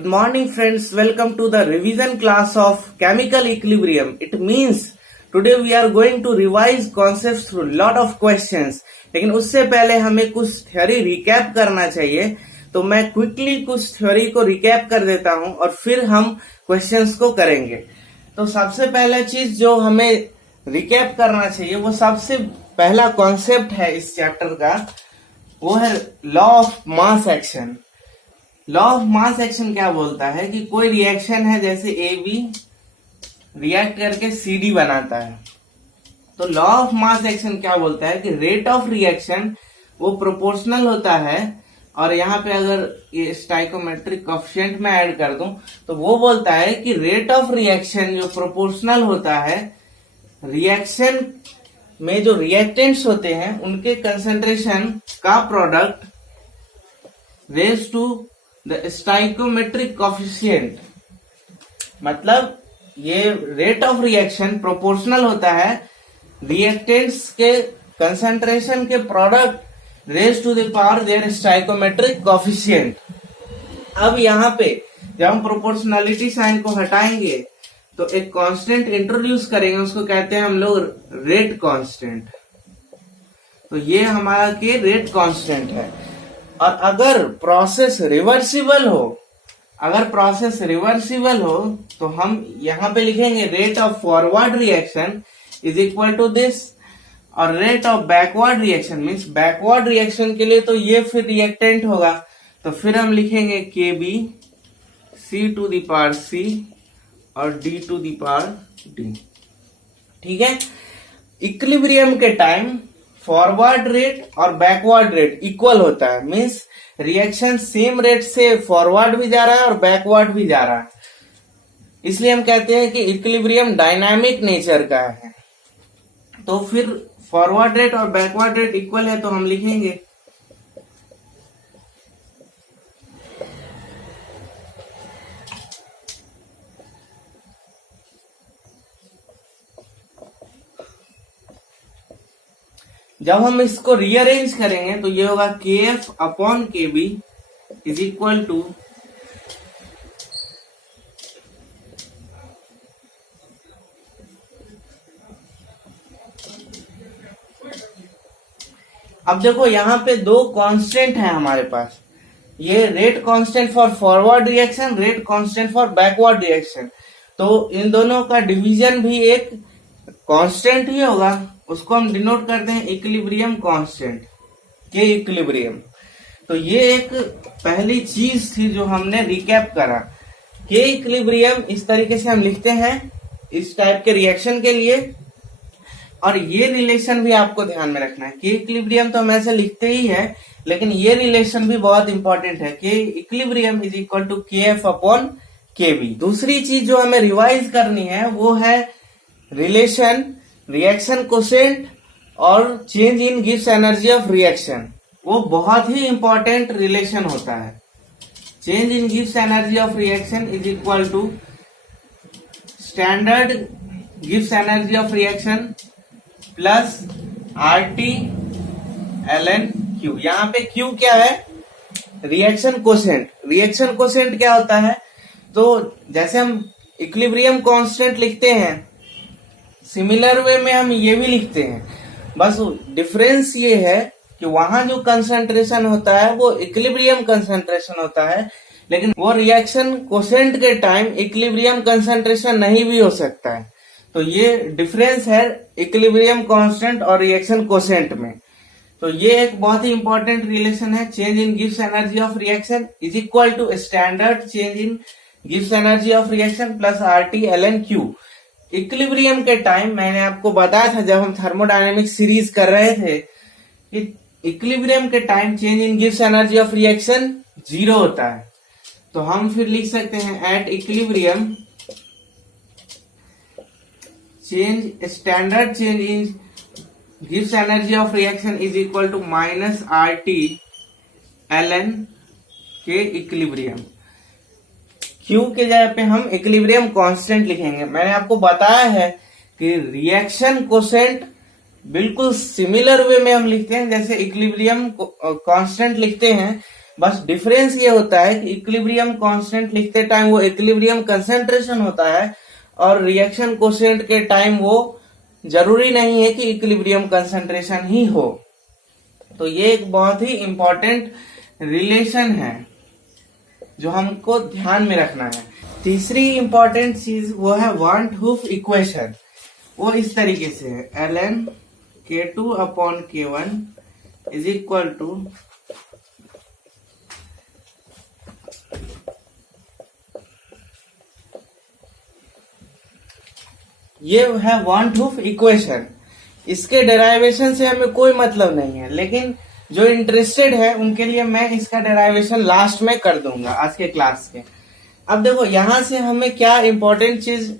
Good morning friends, welcome to the revision class of chemical equilibrium. It means today we are going to revise concepts through lot of questions. लेकिन उससे पहले हमें कुछ theory recap करना चाहिए, तो मैं क्विकली कुछ थ्योरी को रिकैप कर देता हूं और फिर हम क्वेश्चंस को करेंगे। तो सबसे पहला चीज जो हमें रिकैप करना चाहिए, वो सबसे पहला कॉन्सेप्ट है इस चैप्टर का, वो है law of mass action. Law of mass action क्या बोलता है कि कोई रिएक्शन है, जैसे ए बी रिएक्ट करके सी डी बनाता है, तो लॉ ऑफ मास एक्शन क्या बोलता है कि रेट ऑफ रिएक्शन वो प्रोपोर्शनल होता है। और यहाँ पे अगर ये स्टाइकोमेट्रिक कोएफिशिएंट में ऐड कर दूं तो वो बोलता है कि रेट ऑफ रिएक्शन जो प्रोपोर्शनल होता है, रिएक्शन में जो रिएक्टेंट्स होते हैं उनके कंसंट्रेशन का product raise to the stoichiometric coefficient. मतलब ये रेट ऑफ रिएक्शन प्रोपोर्शनल होता है रिएक्टेंट्स के कंसंट्रेशन के product raise to the power their stoichiometric coefficient. अब यहाँ पे जब हम प्रोपोर्शनलिटी साइन को हटाएंगे तो एक कांस्टेंट इंट्रोड्यूस करेंगे, उसको कहते हैं हम लोग रेट कांस्टेंट। तो ये हमारा के रेट कांस्टेंट है। और अगर प्रोसेस रिवर्सिबल हो, तो हम यहाँ पे लिखेंगे rate of forward reaction is equal to this, और rate of backward reaction means backward reaction के लिए तो ये फिर रिएक्टेंट होगा, तो फिर हम लिखेंगे K B C to the power C और D to the power D. ठीक है। इक्विलिब्रियम के टाइम फॉरवर्ड रेट और बैकवर्ड रेट इक्वल होता है, मीन्स रिएक्शन सेम रेट से फॉरवर्ड भी जा रहा है और बैकवर्ड भी जा रहा है, इसलिए हम कहते हैं कि इक्विलिब्रियम डायनामिक नेचर का है। तो फिर फॉरवर्ड रेट और बैकवर्ड रेट इक्वल है, तो हम लिखेंगे जब हम इसको रीअरेंज करेंगे तो ये होगा के एफ अपॉन के बी इज इक्वल टू अब देखो यहाँ पे दो कांस्टेंट है हमारे पास, ये rate constant for forward reaction, rate constant for backward reaction. तो इन दोनों का डिवीजन भी एक कांस्टेंट ही होगा, उसको हम डिनोट करते हैं इक्विलिब्रियम कांस्टेंट, के इक्विलिब्रियम। तो ये एक पहली चीज थी जो हमने रिकैप करा। के इक्विलिब्रियम इस तरीके से हम लिखते हैं इस टाइप के रिएक्शन के लिए, और ये रिलेशन भी आपको ध्यान में रखना है। के इक्विलिब्रियम तो हम ऐसे लिखते ही है, लेकिन ये रिलेशन भी बहुत इंपॉर्टेंट है। के इक्विलिब्रियम इज इक्वल टू के एफ अपॉन के बी। दूसरी चीज जो हमें रिवाइज करनी है वो है रिलेशन रिएक्शन कोसेंट और चेंज इन गिव्स एनर्जी ऑफ रिएक्शन। वो बहुत ही इंपॉर्टेंट रिलेशन होता है। चेंज इन गिव्स energy of reaction is equal to standard gives energy of reaction plus are T L N Q. यहाँ पे क्यू क्या है? Reaction quotient. रिएक्शन कोसेंट क्या होता है? तो जैसे हम इक्विलिब्रियम कांस्टेंट लिखते हैं, सिमिलर वे में हम ये भी लिखते हैं, बस डिफरेंस ये है कि वहां जो कंसंट्रेशन होता है वो इक्विलिब्रियम कंसंट्रेशन होता है, लेकिन वो रिएक्शन कोसेंट के टाइम इक्विलिब्रियम कंसंट्रेशन नहीं भी हो सकता है। तो ये डिफरेंस है इक्विलिब्रियम कांस्टेंट और रिएक्शन कोसेंट में। तो ये एक बहुत ही इंपॉर्टेंट रिलेशन है। चेंज इन गिव्स energy of reaction is equal to standard change in गिव्स energy of reaction plus are T L N Q. Equilibrium के टाइम मैंने आपको बताया था जब हम थर्मोडायनेमिक सीरीज कर रहे थे कि इक्विलिब्रियम के टाइम चेंज इन गिव्स एनर्जी ऑफ रिएक्शन 0 होता है। तो हम फिर लिख सकते हैं at equilibrium standard change in गिव्स energy of reaction is equal to minus R T L N K equilibrium. Q के जगह पे हम इक्विलिब्रियम कांस्टेंट लिखेंगे। मैंने आपको बताया है कि रिएक्शन कोसेंट बिल्कुल सिमिलर वे में हम लिखते हैं जैसे इक्विलिब्रियम कांस्टेंट लिखते हैं, बस डिफरेंस ये होता है कि इक्विलिब्रियम कांस्टेंट लिखते टाइम वो इक्विलिब्रियम कंसंट्रेशन होता है और रिएक्शन कोएफिशिएंट के टाइम वो जरूरी नहीं है कि इक्विलिब्रियम कंसंट्रेशन ही हो। तो ये एक बहुत ही इंपॉर्टेंट रिलेशन है जो हमको ध्यान में रखना है। तीसरी इंपॉर्टेंट चीज वो है वन हूफ इक्वेशन। वो इस तरीके से है, ln k2 upon k1 is equal to ये है वन हूफ इक्वेशन। इसके डेराइवेशन से हमें कोई मतलब नहीं है, लेकिन जो इंटरेस्टेड है उनके लिए मैं इसका डेराइवेशन लास्ट में कर दूंगा आज के क्लास के। अब देखो यहां से हमें क्या इंपॉर्टेंट चीज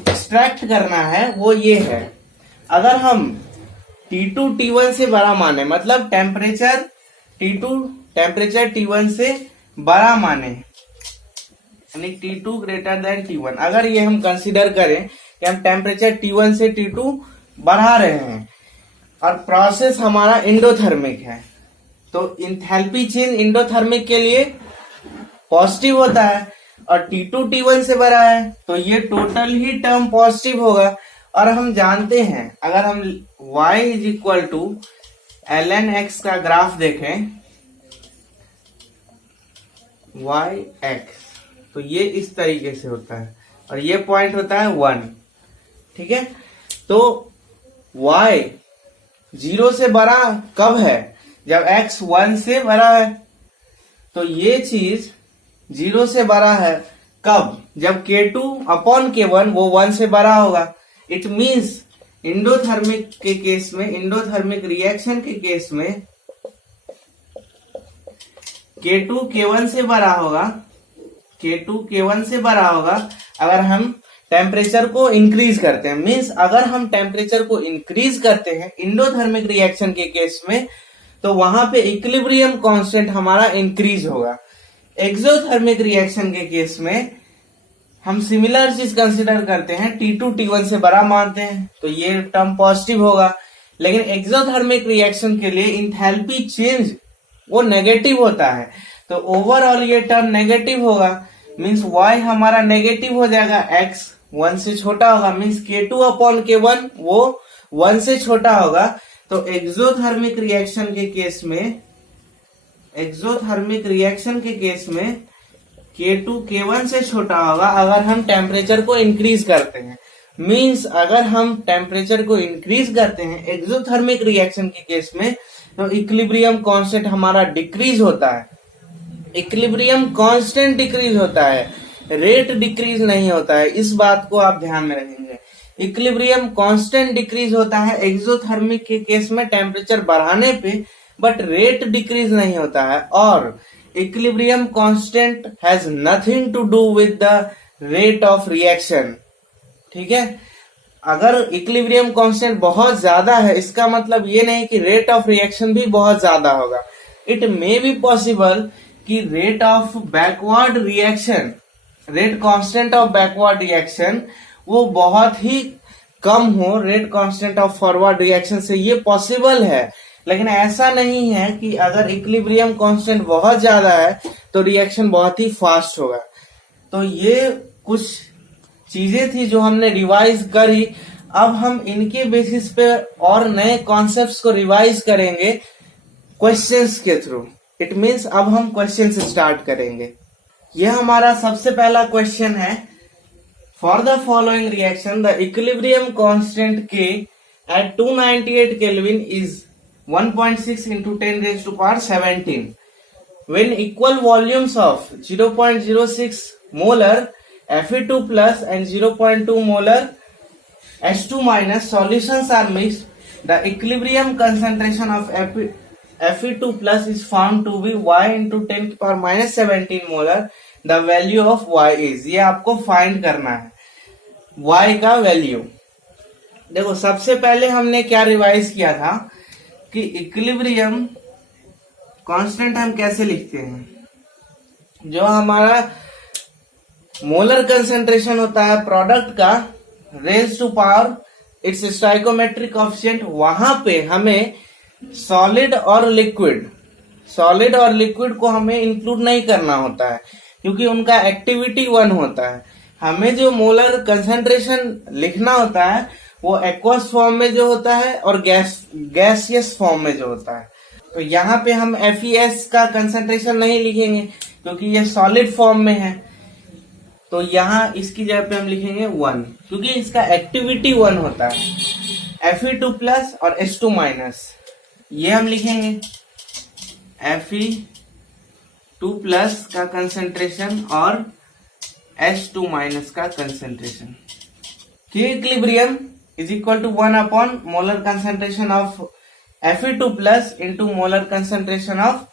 एक्सट्रैक्ट करना है वो ये है, अगर हम T2 T1 से बड़ा माने, मतलब टेम्परेचर T1 से बड़ा माने, यानी T2 ग्रेटर देन T1, अगर ये हम कंसीडर करें कि हम टेम्परेचर T1 से T2 बढ़ा रहे हैं और प्रोसेस हमारा इंडोथर्मिक है, तो इंथैल्पी चेंज इंडोथर्मिक के लिए पॉजिटिव होता है और T2 T1 से बड़ा है तो ये टोटल ही टर्म पॉजिटिव होगा। और हम जानते हैं अगर हम y is equal to ln x का ग्राफ देखें, yx, तो ये इस तरीके से होता है और ये पॉइंट होता है 1, ठीक है। तो y 0 से बड़ा कब है? जब x 1 से बड़ा है। तो ये चीज 0 से बड़ा है कब? जब K2 अपॉन K1 वो 1 से बड़ा होगा। इट मीन्स इंडोथर्मिक के केस में, इंडोथर्मिक रिएक्शन के केस में K2 K1 से बड़ा होगा, K2 K1 से बड़ा होगा अगर हम टेम्परेचर को इंक्रीज करते हैं। मीन्स अगर हम टेम्परेचर को इंक्रीज करते हैं इंडोथर्मिक रिएक्शन के केस में, तो वहां पे इक्विलिब्रियम कांस्टेंट हमारा इंक्रीज होगा। एक्सोथर्मिक रिएक्शन के केस में हम सिमिलर चीज कंसिडर करते हैं, T2 T1 से बड़ा मानते हैं तो ये टर्म पॉजिटिव होगा। लेकिन एक्सोथर्मिक रिएक्शन के लिए इंथैल्पी चेंज वो नेगेटिव होता है, तो ओवरऑल ये टर्म नेगेटिव होगा। मीन्स y हमारा नेगेटिव हो जाएगा, x 1 से छोटा होगा, मीन्स K2 अपॉन K1 वो 1 से छोटा होगा। तो एक्सोथर्मिक रिएक्शन के केस में, एक्सोथर्मिक रिएक्शन के केस में K2 K1 से छोटा होगा अगर हम टेम्परेचर को इंक्रीज करते हैं। मींस अगर हम टेम्परेचर को इंक्रीज करते हैं एक्सोथर्मिक रिएक्शन के केस में, तो इक्विलिब्रियम कांस्टेंट हमारा डिक्रीज होता है। इक्विलिब्रियम कांस्टेंट डिक्रीज होता है, रेट डिक्रीज नहीं होता है। इस बात को आप ध्यान में रखेंगे। इक्विलिब्रियम कांस्टेंट डिक्रीज होता है एक्सोथर्मिक के केस में टेम्परेचर बढ़ाने पे, बट रेट डिक्रीज नहीं होता है। और equilibrium constant has nothing to do with the rate of reaction, ठीक है। अगर इक्विलिब्रियम कांस्टेंट बहुत ज्यादा है इसका मतलब ये नहीं कि रेट ऑफ रिएक्शन भी बहुत ज्यादा होगा। इट मे बी पॉसिबल कि rate of backward reaction, rate constant of backward reaction वो बहुत ही कम हो rate constant of forward reaction से, ये पॉसिबल है। लेकिन ऐसा नहीं है कि अगर इक्विलिब्रियम कांस्टेंट बहुत ज्यादा है तो रिएक्शन बहुत ही फास्ट होगा। तो ये कुछ चीजें थी जो हमने रिवाइज करी। अब हम इनके बेसिस पे और नए कॉन्सेप्ट्स को रिवाइज करेंगे क्वेश्चंस के थ्रू। इट मीन्स अब हम क्वेश्चंस स्टार्ट करेंगे। यह हमारा सबसे पहला क्वेश्चन है, for the following reaction the equilibrium constant K at 298 Kelvin is 1.6 into 10 raised to power 17 when equal volumes of 0.06 molar Fe2 plus and 0.2 molar H2 minus solutions are mixed, the equilibrium concentration of Fe2 plus is found to be y into 10 to power minus 17 molar. The value of y is, ये आपको find करना है y का value. देखो सबसे पहले हमने क्या रिवाइज किया था कि इक्विलिब्रियम कांस्टेंट हम कैसे लिखते हैं। जो हमारा मोलर कंसेंट्रेशन होता है प्रोडक्ट का raise to power its stoichiometric coefficient, वहां पे हमें सॉलिड और लिक्विड, सॉलिड और लिक्विड को हमें इंक्लूड नहीं करना होता है क्योंकि उनका एक्टिविटी 1 होता है। हमें जो मोलर कंसंट्रेशन लिखना होता है वो एक्वस फॉर्म में जो होता है और गैसियस फॉर्म में जो होता है। तो यहाँ पे हम FeS का कंसंट्रेशन नहीं लिखेंगे क्योंकि ये सॉलिड फॉर्म में है। तो यहाँ इसकी जगह पे हम लिखेंगे 1 क्योंकि इसका एक्टिविटी 1 होता है। Fe2 प्लस और H2 माइनस ये हम लिखेंगे Fe2 प्लस का कंसंट्रेशन और H2 माइनस का concentration. K equilibrium is equal to 1 upon molar concentration of Fe2 plus into molar concentration of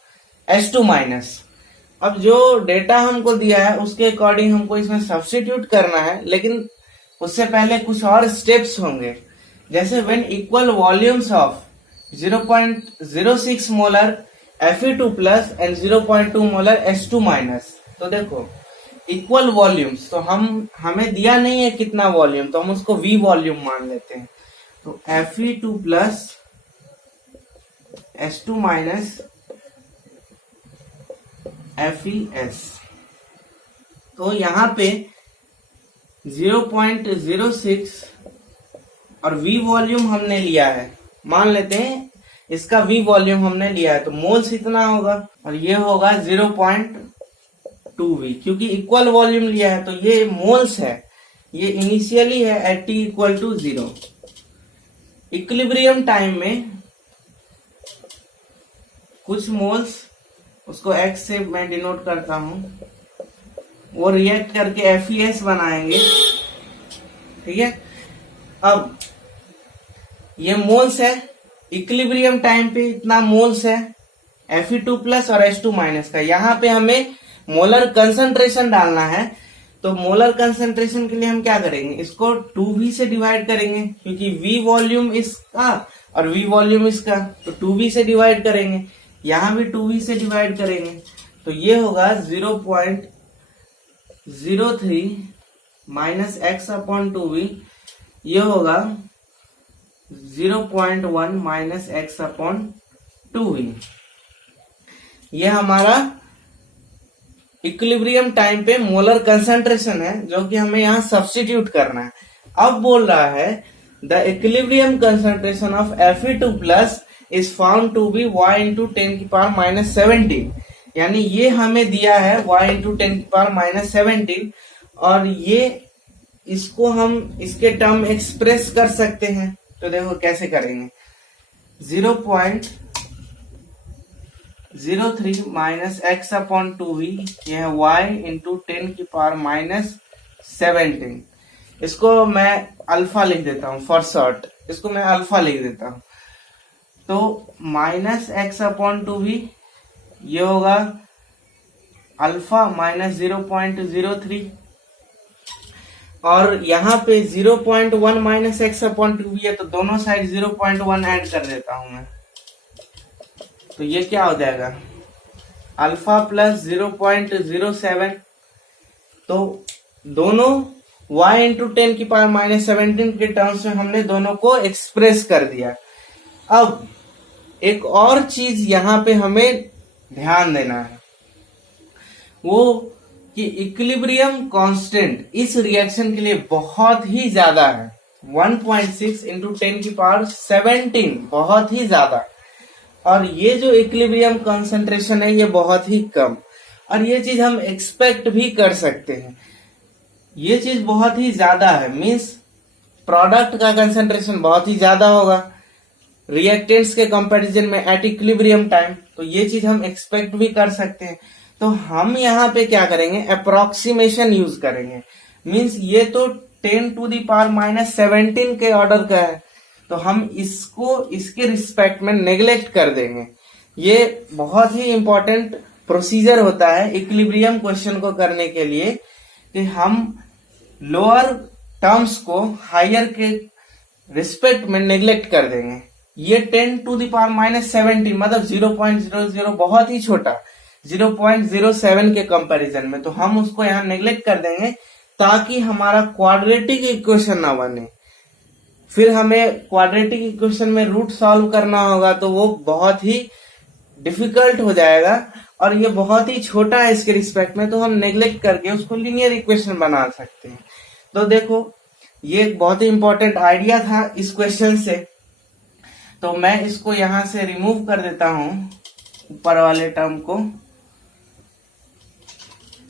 H2 minus. अब जो डेटा हमको दिया है उसके अकॉर्डिंग हमको इसमें सब्स्टिट्यूट करना है, लेकिन उससे पहले कुछ और स्टेप्स होंगे। जैसे when equal volumes of 0.06 molar Fe2 plus and 0.2 molar H2 minus. तो देखो इक्वल वॉल्यूम्स, तो हमें दिया नहीं है कितना वॉल्यूम, तो हम उसको V वॉल्यूम मान लेते हैं। तो Fe2 plus H2 minus FeS। तो यहाँ पे 0.06 और V वॉल्यूम हमने लिया है, मान लेते हैं इसका V वॉल्यूम हमने लिया है, तो मोल्स इतना होगा और ये होगा 0.2V क्योंकि इक्वल वॉल्यूम लिया है। तो ये मोल्स है, ये इनिशियली है at T equal to 0। Equilibrium time में कुछ मोल्स, उसको X से मैं डिनोट करता हूं, वो रिएक्ट करके FeS बनाएंगे, ठीक है। अब ये मोल्स है, इक्विलिब्रियम टाइम पे इतना मोल्स है Fe2 प्लस और H2 माइनस का। यहाँ पे हमें मोलर कंसंट्रेशन डालना है, तो मोलर कंसंट्रेशन के लिए हम क्या करेंगे, इसको 2V से डिवाइड करेंगे क्योंकि V वॉल्यूम इसका और V वॉल्यूम इसका, तो 2V से डिवाइड करेंगे। यहां भी 2V से डिवाइड करेंगे, तो ये होगा 0.03 माइनस X अपॉन 2V, ये होगा 0.1 माइनस X अपॉन 2V। ये हमारा इक्विलिब्रियम टाइम पे मोलर कंसंट्रेशन है जो कि हमें यहाँ सब्स्टिट्यूट करना है। अब बोल रहा है the equilibrium concentration of Fe2 plus is found to be y into 10 की पावर माइनस 17, यानी ये हमें दिया है y इंटू 10 की पावर माइनस 17 और ये इसको हम इसके टर्म एक्सप्रेस कर सकते हैं। तो देखो कैसे करेंगे, 0.03 माइनस x अपॉन 2v, यह है y इंटू 10 की पावर माइनस 17। इसको मैं अल्फा लिख देता हूं फॉर शॉर्ट, इसको मैं अल्फा लिख देता हूं। तो माइनस x अपॉन 2v, ये होगा अल्फा माइनस 0.03 और यहाँ पे 0.1 माइनस x अपॉन 2v है, तो दोनों साइड 0.1 ऐड कर देता हूं मैं। तो ये क्या हो जाएगा, अल्फा प्लस 0.07। तो दोनों y इंटू 10 की पावर माइनस 17 के टर्म्स में हमने दोनों को एक्सप्रेस कर दिया। अब एक और चीज यहाँ पे हमें ध्यान देना है, वो कि इक्विलिब्रियम कांस्टेंट इस रिएक्शन के लिए बहुत ही ज्यादा है, 1.6 इंटू 10 की पावर 17, बहुत ही ज्यादा। और ये जो इक्विलिब्रियम कंसंट्रेशन है ये बहुत ही कम, और ये चीज हम एक्सपेक्ट भी कर सकते हैं। ये चीज बहुत ही ज्यादा है, मींस प्रोडक्ट का कंसंट्रेशन बहुत ही ज्यादा होगा रिएक्टेंट्स के कंपैरिजन में एट इक्विलिब्रियम टाइम, तो ये चीज हम एक्सपेक्ट भी कर सकते हैं। तो हम यहाँ पे क्या करेंगे, अप्रोक्सीमेशन यूज करेंगे, मींस ये तो 10 टू द पावर माइनस 17 के ऑर्डर का है, तो हम इसको इसके रिस्पेक्ट में नेग्लेक्ट कर देंगे। ये बहुत ही इंपॉर्टेंट प्रोसीजर होता है इक्विलिब्रियम क्वेश्चन को करने के लिए कि हम लोअर टर्म्स को हायर के रिस्पेक्ट में नेग्लेक्ट कर देंगे। ये 10 टू द पावर माइनस 17 मतलब 0.00 बहुत ही छोटा, 0.07 के कंपैरिजन में, तो हम उसको यहाँ नेग्लेक्ट कर देंगे ताकि हमारा क्वाड्रेटिक इक्वेशन ना बने। फिर हमें क्वाड्रेटिक इक्वेशन में रूट सॉल्व करना होगा, तो वो बहुत ही डिफिकल्ट हो जाएगा और ये बहुत ही छोटा है इसके रिस्पेक्ट में, तो हम नेग्लेक्ट करके उसको लीनियर इक्वेशन बना सकते हैं। तो देखो ये एक बहुत ही इंपॉर्टेंट आइडिया था इस क्वेश्चन से, तो मैं इसको यहां से रिमूव कर देता हूं ऊपर वाले टर्म को।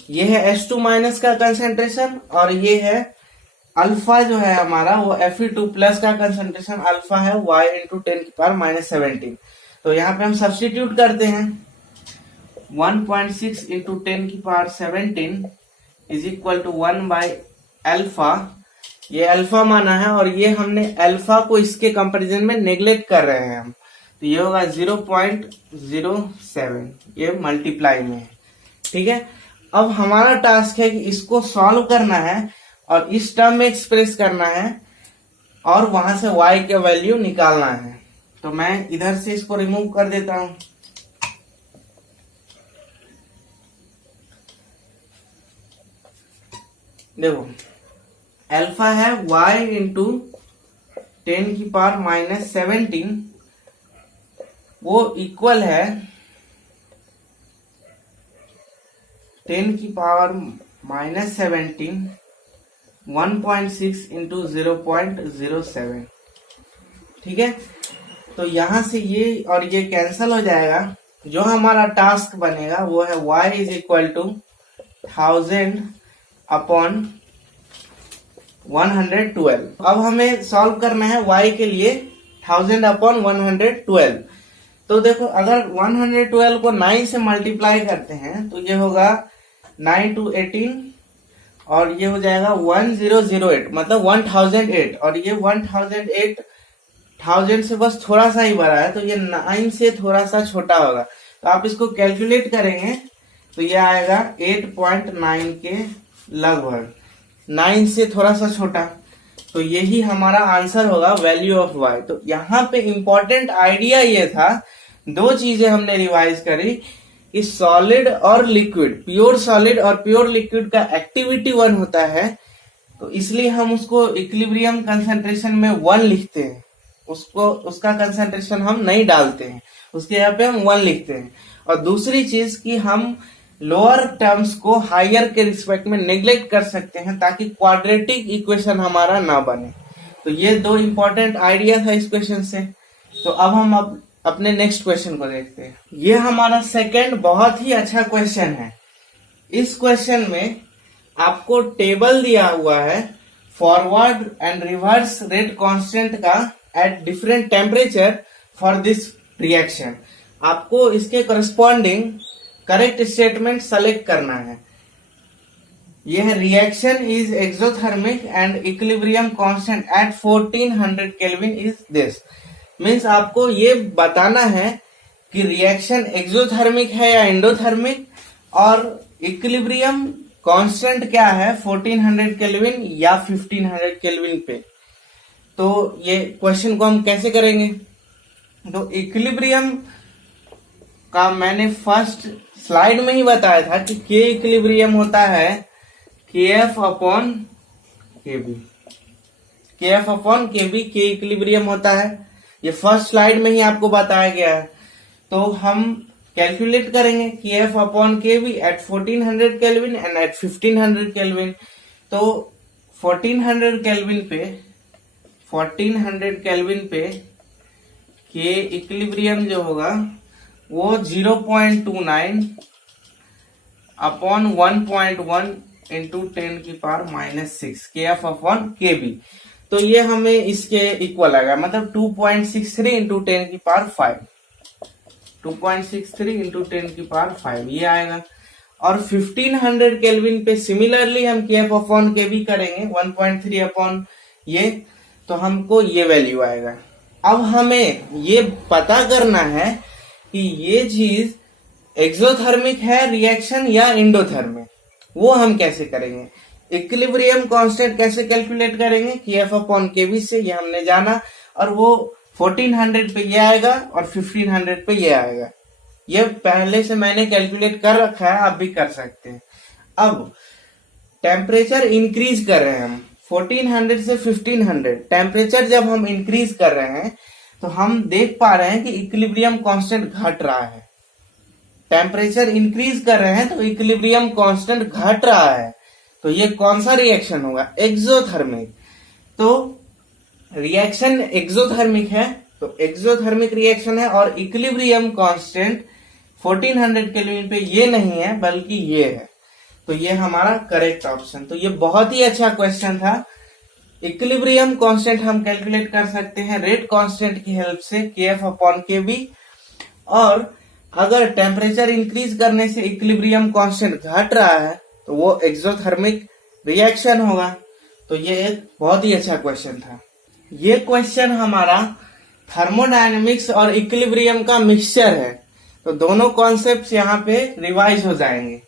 ये है H2 माइनस का कंसेंट्रेशन और ये है अल्फा जो है हमारा वो Fe2 प्लस का कंसेंट्रेशन अल्फा है y इंटू 10⁻17। तो यहाँ पे हम सब्स्टिट्यूट करते हैं 1.6 into 10⁻17 is equal to 1 by alpha. ये अल्फा माना है और ये हमने अल्फा को इसके कंपैरिजन में नेग्लेक्ट कर रहे हैं हम, तो ये होगा 0.07, ये मल्टीप्लाई में है। ठीक है, अब हमारा टास्क है कि इसको सॉल्व करना है और इस टर्म में एक्सप्रेस करना है और वहां से y का वैल्यू निकालना है। तो मैं इधर से इसको रिमूव कर देता हूं। देखो अल्फा है y इंटू 10⁻17, वो इक्वल है 10⁻17 1.6 इंटू 0.07। ठीक है, तो यहां से ये और ये कैंसल हो जाएगा। जो हमारा टास्क बनेगा वो है y is equal to 1000 upon 112। अब हमें सॉल्व करना है y के लिए 1000 अपॉन 112। तो देखो अगर 112 को 9 से मल्टीप्लाई करते हैं तो ये होगा 9 to 18 और ये हो जाएगा 1008, मतलब 1008, और ये 1008 1000 से बस थोड़ा सा ही बड़ा है, तो ये 9 से थोड़ा सा छोटा होगा। तो आप इसको कैलकुलेट करेंगे तो ये आएगा 8.9 के लगभग, 9 से थोड़ा सा छोटा। तो यही हमारा आंसर होगा वैल्यू ऑफ y। तो यहाँ पे इंपॉर्टेंट आइडिया ये था, दो चीजें हमने रिवाइज करी कि सॉलिड और लिक्विड, प्योर सॉलिड और प्योर लिक्विड का एक्टिविटी 1 होता है, तो इसलिए हम उसको इक्विलिब्रियम कंसंट्रेशन में 1 लिखते हैं, उसको उसका कंसंट्रेशन हम नहीं डालते हैं, उसके यहाँ पे हम 1 लिखते हैं। और दूसरी चीज कि हम लोअर टर्म्स को हायर के रिस्पेक्ट में नेग्लेक्ट कर सकते हैं ताकि क्वाड्रेटिक इक्वेशन हमारा ना बने। तो ये दो इंपॉर्टेंट आइडिया था इस क्वेश्चन से। तो अब हम अपने नेक्स्ट क्वेश्चन को देखते हैं। ये हमारा सेकंड बहुत ही अच्छा क्वेश्चन है। इस क्वेश्चन में आपको टेबल दिया हुआ है forward and reverse rate constant का at different temperature for this reaction. आपको इसके करस्पॉन्डिंग करेक्ट स्टेटमेंट सेलेक्ट करना है। यह reaction is exothermic and equilibrium constant at 1400 kelvin is this. Means आपको ये बताना है कि रिएक्शन एक्सोथर्मिक है या एंडोथर्मिक, और इक्विलिब्रियम कांस्टेंट क्या है 1400 केल्विन या 1500 केल्विन पे। तो ये क्वेश्चन को हम कैसे करेंगे, तो इक्विलिब्रियम का मैंने फर्स्ट स्लाइड में ही बताया था कि के इक्विलिब्रियम होता है KF upon KB, KF upon KB के इक्विलिब्रियम होता है। ये फर्स्ट स्लाइड में ही आपको बताया गया है। तो हम कैलकुलेट करेंगे KF upon KB at 1400 kelvin and at 1500 kelvin. तो 1400 केल्विन पे के इक्विलिब्रियम जो होगा वो 0.29 upon 1.1 into 10⁻⁻6 KF upon KB। तो ये हमें इसके इक्वल आएगा, मतलब 2.63 इंटू 10⁵, 2.63 इंटू 10⁵ ये आएगा। और 1500 केल्विन पे सिमिलरली हम KF अपॉन KB करेंगे 1.3 अपॉन ये, तो हमको ये वैल्यू आएगा। अब हमें ये पता करना है कि ये चीज एक्सोथर्मिक है रिएक्शन या एंडोथर्मिक, वो हम कैसे करेंगे। इक्विलिब्रियम कांस्टेंट कैसे कैलकुलेट करेंगे, KF अपॉन KB से, ये हमने जाना, और वो 1400 पे ये आएगा और 1500 पे ये आएगा। ये पहले से मैंने कैलकुलेट कर रखा है, आप भी कर सकते हैं। अब टेम्परेचर इंक्रीज कर रहे हैं हम 1400 से 1500। टेम्परेचर जब हम इंक्रीज कर रहे हैं तो हम देख पा रहे हैं कि इक्विलिब्रियम कांस्टेंट घट रहा है। टेम्परेचर इंक्रीज कर रहे हैं तो इक्विलिब्रियम कांस्टेंट घट रहा है, तो ये कौन सा रिएक्शन होगा? एक्सोथर्मिक। तो रिएक्शन एक्सोथर्मिक है, तो एक्सोथर्मिक रिएक्शन है और इक्विलिब्रियम कांस्टेंट 1400 केल्विन पे ये नहीं है बल्कि ये है, तो ये हमारा करेक्ट ऑप्शन। तो ये बहुत ही अच्छा क्वेश्चन था। इक्विलिब्रियम कांस्टेंट हम कैलकुलेट कर सकते हैं रेट कांस्टेंट की हेल्प से, kF/kB, और अगर टेम्परेचर इंक्रीज करने से इक्विलिब्रियम कांस्टेंट घट रहा है तो वो एक्सोथर्मिक रिएक्शन होगा। तो ये एक बहुत ही अच्छा क्वेश्चन था। ये क्वेश्चन हमारा थर्मोडायनेमिक्स और इक्विलिब्रियम का मिक्सचर है, तो दोनों कॉन्सेप्ट्स यहाँ पे रिवाइज हो जाएंगे।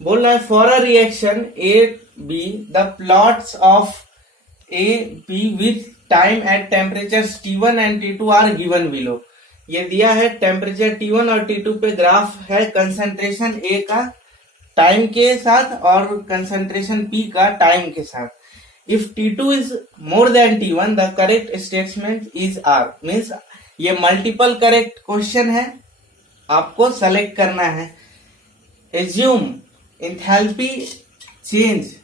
बोल रहा है for a reaction A B the plots of A B with time at temperature T1 and T2 are given below. ये दिया है टेम्परेचर T1 और T2 पे ग्राफ है कंसंट्रेशन A का टाइम के साथ और कंसंट्रेशन P का टाइम के साथ। If T2 is more than T1 the correct statement is R। Means ये मल्टीपल करेक्ट क्वेश्चन है, आपको सेलेक्ट करना है। एज्यूम एंथैल्पी चेंज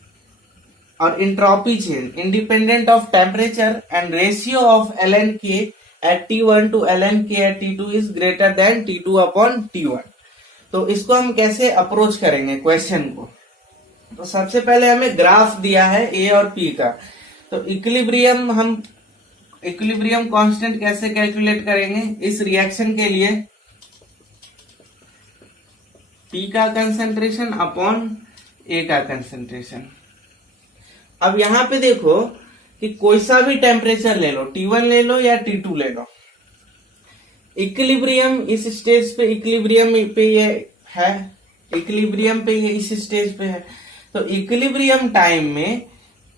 और entropy change independent of temperature and ratio of ln k at T1 to ln k at T2 is greater than T2/T1। तो इसको हम कैसे अप्रोच करेंगे क्वेश्चन को? तो सबसे पहले हमें ग्राफ दिया है A और P का, तो हम इक्विलिब्रियम कांस्टेंट कैसे कैलकुलेट करेंगे? इस रिएक्शन के लिए P का कंसंट्रेशन अपॉन A का कंसंट्रेशन। अब यहाँ पे देखो कि कोई सा भी टेम्परेचर ले लो, T1 ले लो या T2 ले लो, इक्विलिब्रियम इस स्टेज पे, इक्विलिब्रियम पे ये है, इक्विलिब्रियम पे ये इस स्टेज पे है। तो इक्विलिब्रियम टाइम में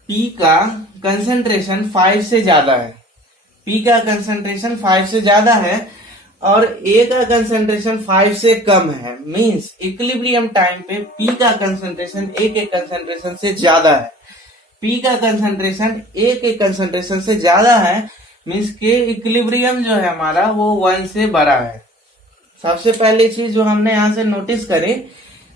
P का कंसंट्रेशन 5 से ज्यादा है, P का कंसंट्रेशन 5 से ज्यादा है और A का कंसंट्रेशन 5 से कम है। मींस इक्विलिब्रियम टाइम पे P का कंसंट्रेशन A के कंसंट्रेशन से ज्यादा है, P का कंसंट्रेशन A के कंसंट्रेशन से ज्यादा है। मीन्स के इक्विलिब्रियम जो है हमारा वो 1 से बड़ा है। सबसे पहली चीज जो हमने यहाँ से नोटिस करी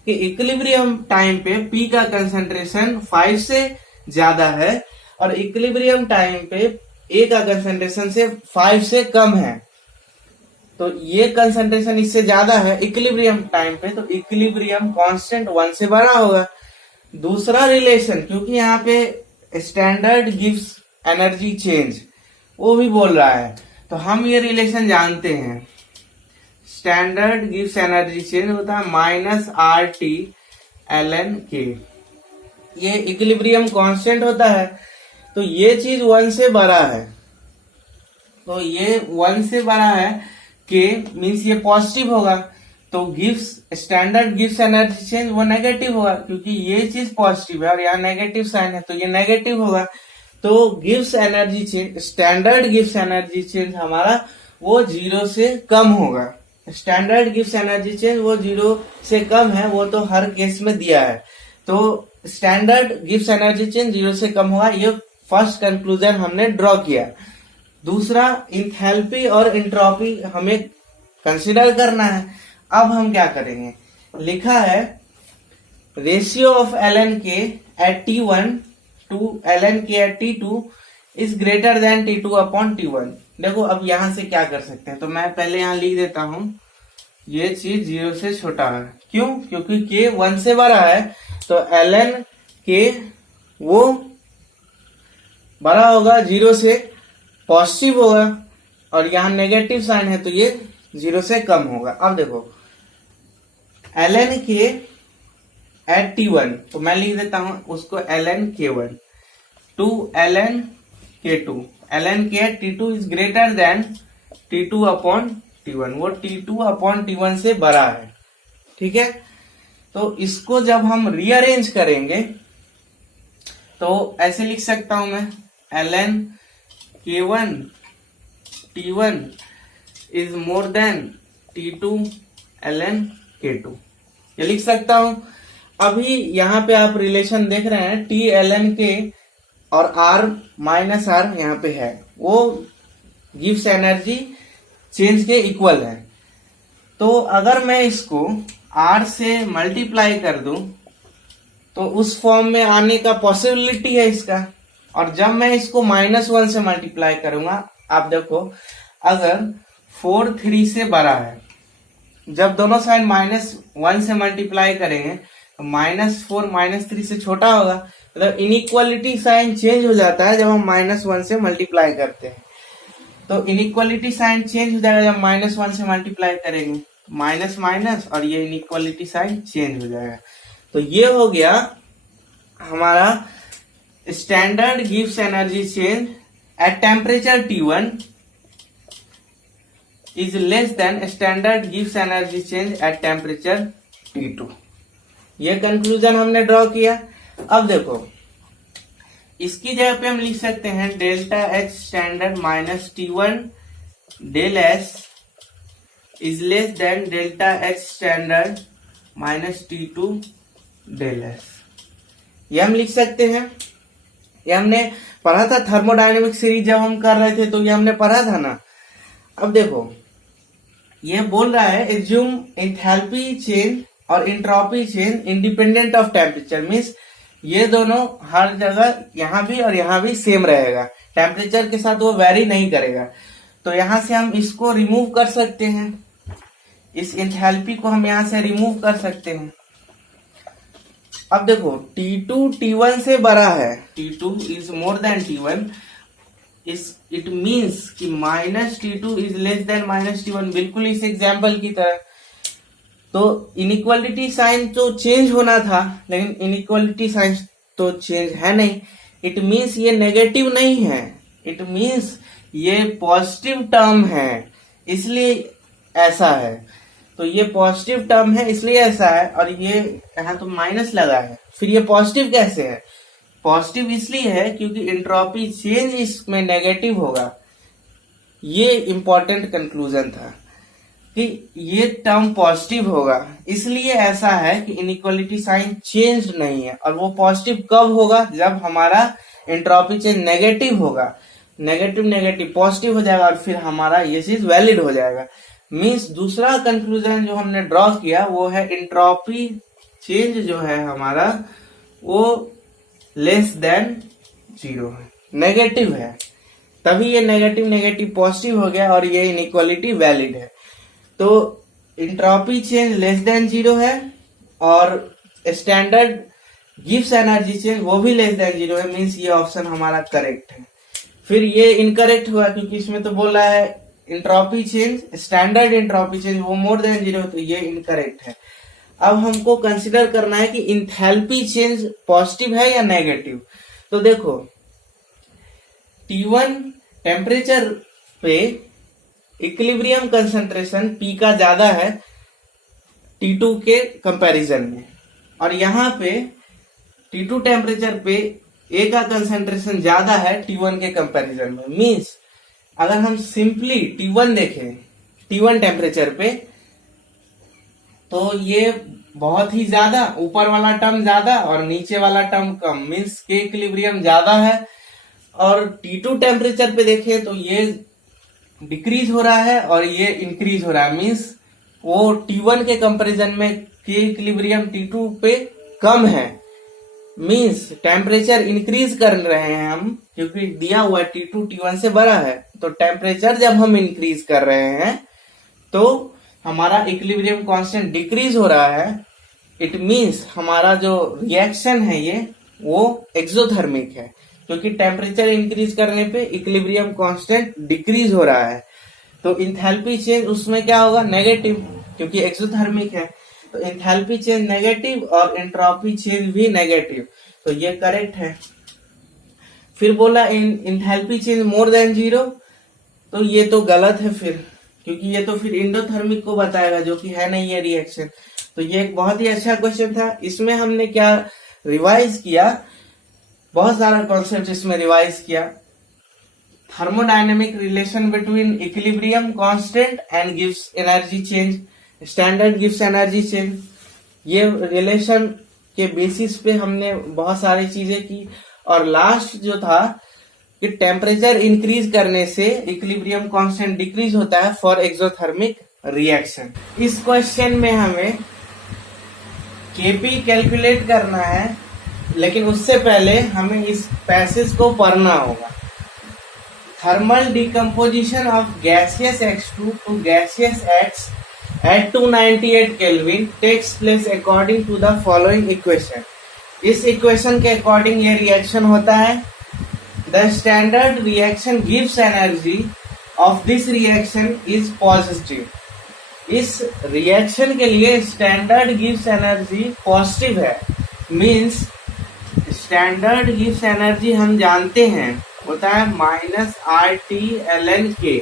कि इक्विलिब्रियम टाइम पे P का कंसंट्रेशन 5 से ज्यादा है और इक्विलिब्रियम टाइम पे A का कंसंट्रेशन से 5 से कम है। तो ये कंसंट्रेशन इससे ज्यादा है इक्विलिब्रियम टाइम पे, तो इक्विलिब्रियम कांस्टेंट 1 से बड़ा होगा। दूसरा रिलेशन, क्योंकि यहाँ पे स्टैंडर्ड गिव्स एनर्जी चेंज वो भी बोल रहा है, तो हम ये रिलेशन जानते हैं। स्टैंडर्ड गिव्स एनर्जी चेंज होता है -RT ln k। ये इक्विलिब्रियम कांस्टेंट होता है, तो ये चीज 1 से बड़ा है, तो ये 1 से बड़ा है k मीन्स ये पॉजिटिव होगा। तो स्टैंडर्ड गिव्स एनर्जी चेंज वो नेगेटिव होगा, क्योंकि ये चीज पॉजिटिव है और यहाँ नेगेटिव साइन है तो ये नेगेटिव होगा। तो gives energy change, standard gives energy change हमारा वो 0 से कम होगा। स्टैंडर्ड गिव्स एनर्जी चेंज वो 0 से कम है, वो तो हर केस में दिया है। तो स्टैंडर्ड गिव्स एनर्जी चेंज 0 से कम होगा, ये फर्स्ट कंक्लूजन हमने ड्रॉ किया। दूसरा, इंथैल्पी और एंट्रोपी हमें कंसिडर करना है। अब हम क्या करेंगे? लिखा है ratio of ln k at T1 to ln k at T2 is greater than T2/T1। देखो अब यहां से क्या कर सकते हैं, तो मैं पहले यहां लिख देता हूं ये चीज 0 से छोटा है। क्यों? क्योंकि k 1 से बड़ा है, तो ln k वो बड़ा होगा, 0 से पॉजिटिव होगा और यहाँ नेगेटिव साइन है तो ये 0 से कम होगा। अब देखो ln k एट T1, तो मैं लिख देता हूं उसको ln k1 to ln k2। ln k at T2 is greater than T2/T1, वो T2/T1 से बड़ा है। ठीक है, तो इसको जब हम रीअरेंज करेंगे तो ऐसे लिख सकता हूं मैं ln k1 T1 is more than T2 ln k2, ये लिख सकता हूं। अभी यहाँ पे आप रिलेशन देख रहे हैं T ln k और R माइनस R यहाँ पे है, वो गिव्स एनर्जी चेंज के इक्वल है। तो अगर मैं इसको R से मल्टीप्लाई कर दूं तो उस फॉर्म में आने का पॉसिबिलिटी है इसका। और जब मैं इसको -1 से मल्टीप्लाई करूंगा, आप देखो अगर 4 3 से बड़ा है, जब दोनों साइड -1 से मल्टीप्लाई करेंगे तो -4 -3 से छोटा होगा, मतलब इनइक्वालिटी साइन चेंज हो जाता है जब हम -1 से मल्टीप्लाई करते हैं। तो इनइक्वालिटी साइन चेंज हो जाएगा जब -1 से मल्टीप्लाई करेंगे, माइनस माइनस, और ये इनइक्वालिटी साइन चेंज हो जाएगा। तो ये हो गया हमारा standard gives energy change at temperature T1 is less then standard gives energy change at temperature T2। ये कंक्लूजन हमने ड्रॉ किया। अब देखो इसकी जगह पे हम लिख सकते हैं delta H standard minus T1 del S is less than delta H standard minus T2 del S। ये हम लिख सकते हैं। ये हमने पढ़ा था थर्मोडायनेमिक सीरीज जब हम कर रहे थे, तो ये हमने पढ़ा था ना। अब देखो ये बोल रहा है एज्यूम एंथैल्पी चेंज और entropy change independent of temperature, means ये दोनों हर जगह यहाँ भी और यहाँ भी सेम रहेगा, टेम्परेचर के साथ वो वेरी नहीं करेगा। तो यहाँ से हम इसको रिमूव कर सकते हैं, इस एंथैल्पी को हम यहाँ से रिमूव कर सकते हैं। अब देखो T2 T1 से बड़ा है, T2 is more than T1, it means कि -T2 is less then -T1, बिल्कुल इस एग्जाम्पल की तरह। तो इनइक्वालिटी साइन तो चेंज होना था, लेकिन इनइक्वालिटी साइन तो चेंज है नहीं। इट मीन्स ये नेगेटिव नहीं है, इट मीन्स ये पॉजिटिव टर्म है, इसलिए ऐसा है। तो ये पॉजिटिव टर्म है इसलिए ऐसा है, और ये यहाँ तो माइनस लगा है। फिर ये पॉजिटिव कैसे है? पॉजिटिव इसलिए है क्योंकि एंट्रोपी चेंज इसमें नेगेटिव होगा। ये इंपॉर्टेंट कंक्लूजन था कि ये टर्म पॉजिटिव होगा, इसलिए ऐसा है कि इनइक्वालिटी साइन चेंज नहीं है। और वो पॉजिटिव कब होगा? जब हमारा एंट्रोपी चेंज नेगेटिव होगा, नेगेटिव नेगेटिव पॉजिटिव हो जाएगा, और फिर हमारा ये चीज वैलिड हो जाएगा। मीन्स दूसरा कंक्लूजन जो हमने ड्रॉ किया वो है एंट्रोपी चेंज जो है हमारा वो लेस देन 0 है, नेगेटिव है, तभी ये नेगेटिव नेगेटिव पॉजिटिव हो गया और ये इनइक्वालिटी वैलिड है। तो एंट्रोपी चेंज लेस देन 0 है और स्टैंडर्ड गिव्स एनर्जी चेंज वो भी लेस देन 0 है, मीन्स ये ऑप्शन हमारा करेक्ट है। फिर ये इनकरेक्ट हुआ क्योंकि इसमें तो बोला है entropy change, standard entropy change वो मोर देन 0, तो ये इनकरेक्ट है। अब हमको कंसिडर करना है कि इंथैल्पी चेंज पॉजिटिव है या नेगेटिव। तो देखो T1 टेम्परेचर पे इक्विलिब्रियम कंसंट्रेशन P का ज्यादा है T2 के कंपैरिजन में, और यहाँ पे T2 टेम्परेचर पे A का कंसंट्रेशन ज्यादा है T1 के कंपैरिजन में। मीन्स अगर हम सिंपली T1 देखें, T1 टेम्परेचर पे, तो ये बहुत ही ज्यादा, ऊपर वाला टर्म ज्यादा और नीचे वाला टर्म कम, मीन्स के इक्विलिब्रियम ज्यादा है। और T2 टेम्परेचर पे देखें तो ये डिक्रीज हो रहा है और ये इंक्रीज हो रहा है, मीन्स वो T1 के कंपैरिजन में के इक्विलिब्रियम T2 पे कम है। मीन्स टेम्परेचर इंक्रीज कर रहे हैं हम, क्योंकि दिया हुआ T2 T1 से बड़ा है। तो टेम्परेचर जब हम इंक्रीज कर रहे हैं तो हमारा इक्विलिब्रियम कांस्टेंट डिक्रीज हो रहा है। इट मीन्स हमारा जो रिएक्शन है ये वो एक्सोथर्मिक है, क्योंकि टेम्परेचर इंक्रीज करने पे इक्विलिब्रियम कांस्टेंट डिक्रीज हो रहा है। तो इंथैल्पी चेंज उसमें क्या होगा? नेगेटिव, क्योंकि एक्सोथर्मिक है। तो एंथैल्पी चेंज नेगेटिव और एंट्रोपी चेंज भी नेगेटिव, तो ये करेक्ट है। फिर बोला एंथैल्पी चेंज मोर देन 0, तो ये तो गलत है फिर, क्योंकि ये तो फिर एंडोथर्मिक को बताएगा, जो कि है नहीं ये रिएक्शन। तो ये एक बहुत ही अच्छा क्वेश्चन था। इसमें हमने क्या रिवाइज किया? बहुत सारा कॉन्सेप्ट इसमें रिवाइज किया। Thermodynamic relation between equilibrium constant and gives energy change, standard gives energy change, ये रिलेशन के बेसिस पे हमने बहुत सारी चीजें की। और लास्ट जो था कि टेम्परेचर इंक्रीज करने से इक्विलिब्रियम कांस्टेंट डिक्रीज होता है फॉर एक्सोथर्मिक रिएक्शन। इस क्वेश्चन में हमें Kp कैलकुलेट करना है, लेकिन उससे पहले हमें इस पैसेज को पढ़ना होगा। Thermal decomposition of gaseous X2 to gaseous X at 298 Kelvin takes place according to the following equation। इस इक्वेशन के अकॉर्डिंग ये रिएक्शन होता है। The standard reaction gives energy of this reaction is positive। इस reaction के लिए standard gives energy positive है। Means standard gives energy हम जानते हैं होता है -RT/ln(k)।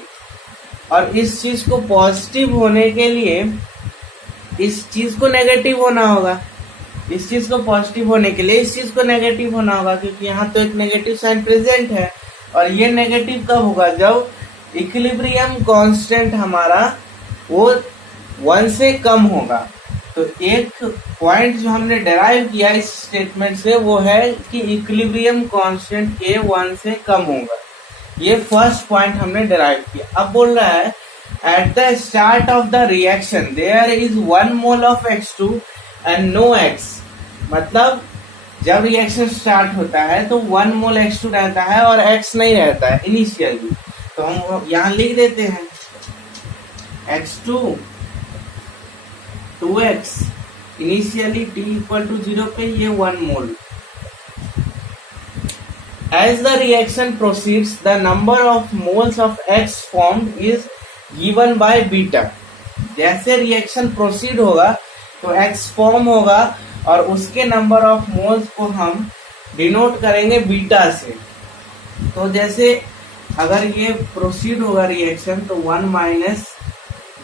और इस चीज को पॉजिटिव होने के लिए इस चीज को नेगेटिव होना होगा। इस चीज को पॉजिटिव होने के लिए इस चीज को नेगेटिव होना होगा, क्योंकि यहाँ तो एक नेगेटिव साइन प्रेजेंट है। और ये नेगेटिव कब होगा? जब इक्विलिब्रियम कांस्टेंट हमारा वो 1 से कम होगा। तो एक पॉइंट जो हमने डेराइव किया इस स्टेटमेंट से वो है कि इक्विलिब्रियम कांस्टेंट के 1 से कम होगा। ये फर्स्ट पॉइंट हमने डेराइव किया। अब बोल रहा है at the start of the reaction there is 1 mole of X2 and no X। मतलब जब रिएक्शन स्टार्ट होता है तो 1 मोल X2 रहता है और X नहीं रहता है इनिशियली। तो हम यहाँ लिख देते हैं X2 2X initially t equal to 0 पे ये 1 मोल। As the reaction proceeds, the number of moles of X formed is given by beta। जैसे रिएक्शन प्रोसीड होगा तो X फॉर्म होगा और उसके नंबर ऑफ मोल्स को हम डिनोट करेंगे बीटा से। तो जैसे अगर ये प्रोसीड होगा रिएक्शन तो 1 माइनस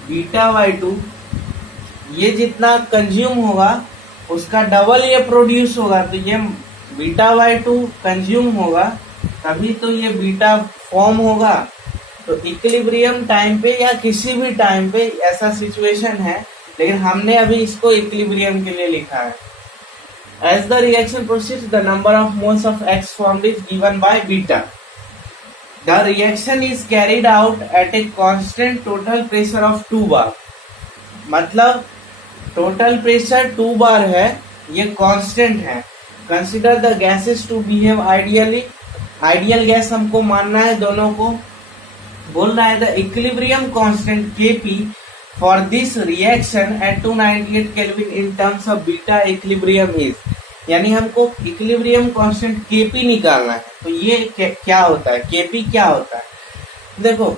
β/2, ये जितना कंज्यूम होगा उसका डबल ये प्रोड्यूस होगा। तो ये β/2 कंज्यूम होगा तभी तो ये बीटा फॉर्म होगा। तो इक्विलिब्रियम टाइम पे या किसी भी टाइम पे ऐसा सिचुएशन है, लेकिन हमने अभी इसको इक्विलिब्रियम के लिए लिखा है। As the reaction proceeds, the number of moles of X formed is given by beta। The reaction is carried out at a constant total pressure of 2 bar। मतलब टोटल प्रेशर 2 बार है, ये constant है। Consider the gases to behave ideally. Ideal gas हमको मानना है दोनों को। बोल रहा है the equilibrium constant Kp for this reaction at 298 kelvin in terms of beta equilibrium is. यानी हमको इक्विलिब्रियम कांस्टेंट Kp निकालना है। तो ये क्या होता है, Kp क्या होता है? देखो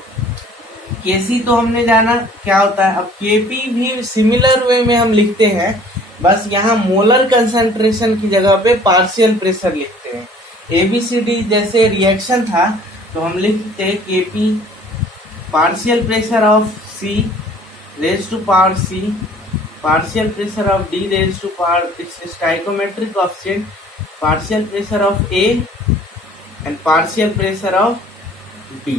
Kc तो हमने जाना क्या होता है। अब Kp भी सिमिलर वे में हम लिखते हैं, बस यहाँ मोलर कंसंट्रेशन की जगह पे पार्शियल प्रेशर लिखते हैं। ABCD जैसे रिएक्शन था तो हम लिखते हैं Kp partial pressure of C raise to power C, partial pressure of D raise to power its stoichiometric coefficient, partial pressure of A and partial pressure of B।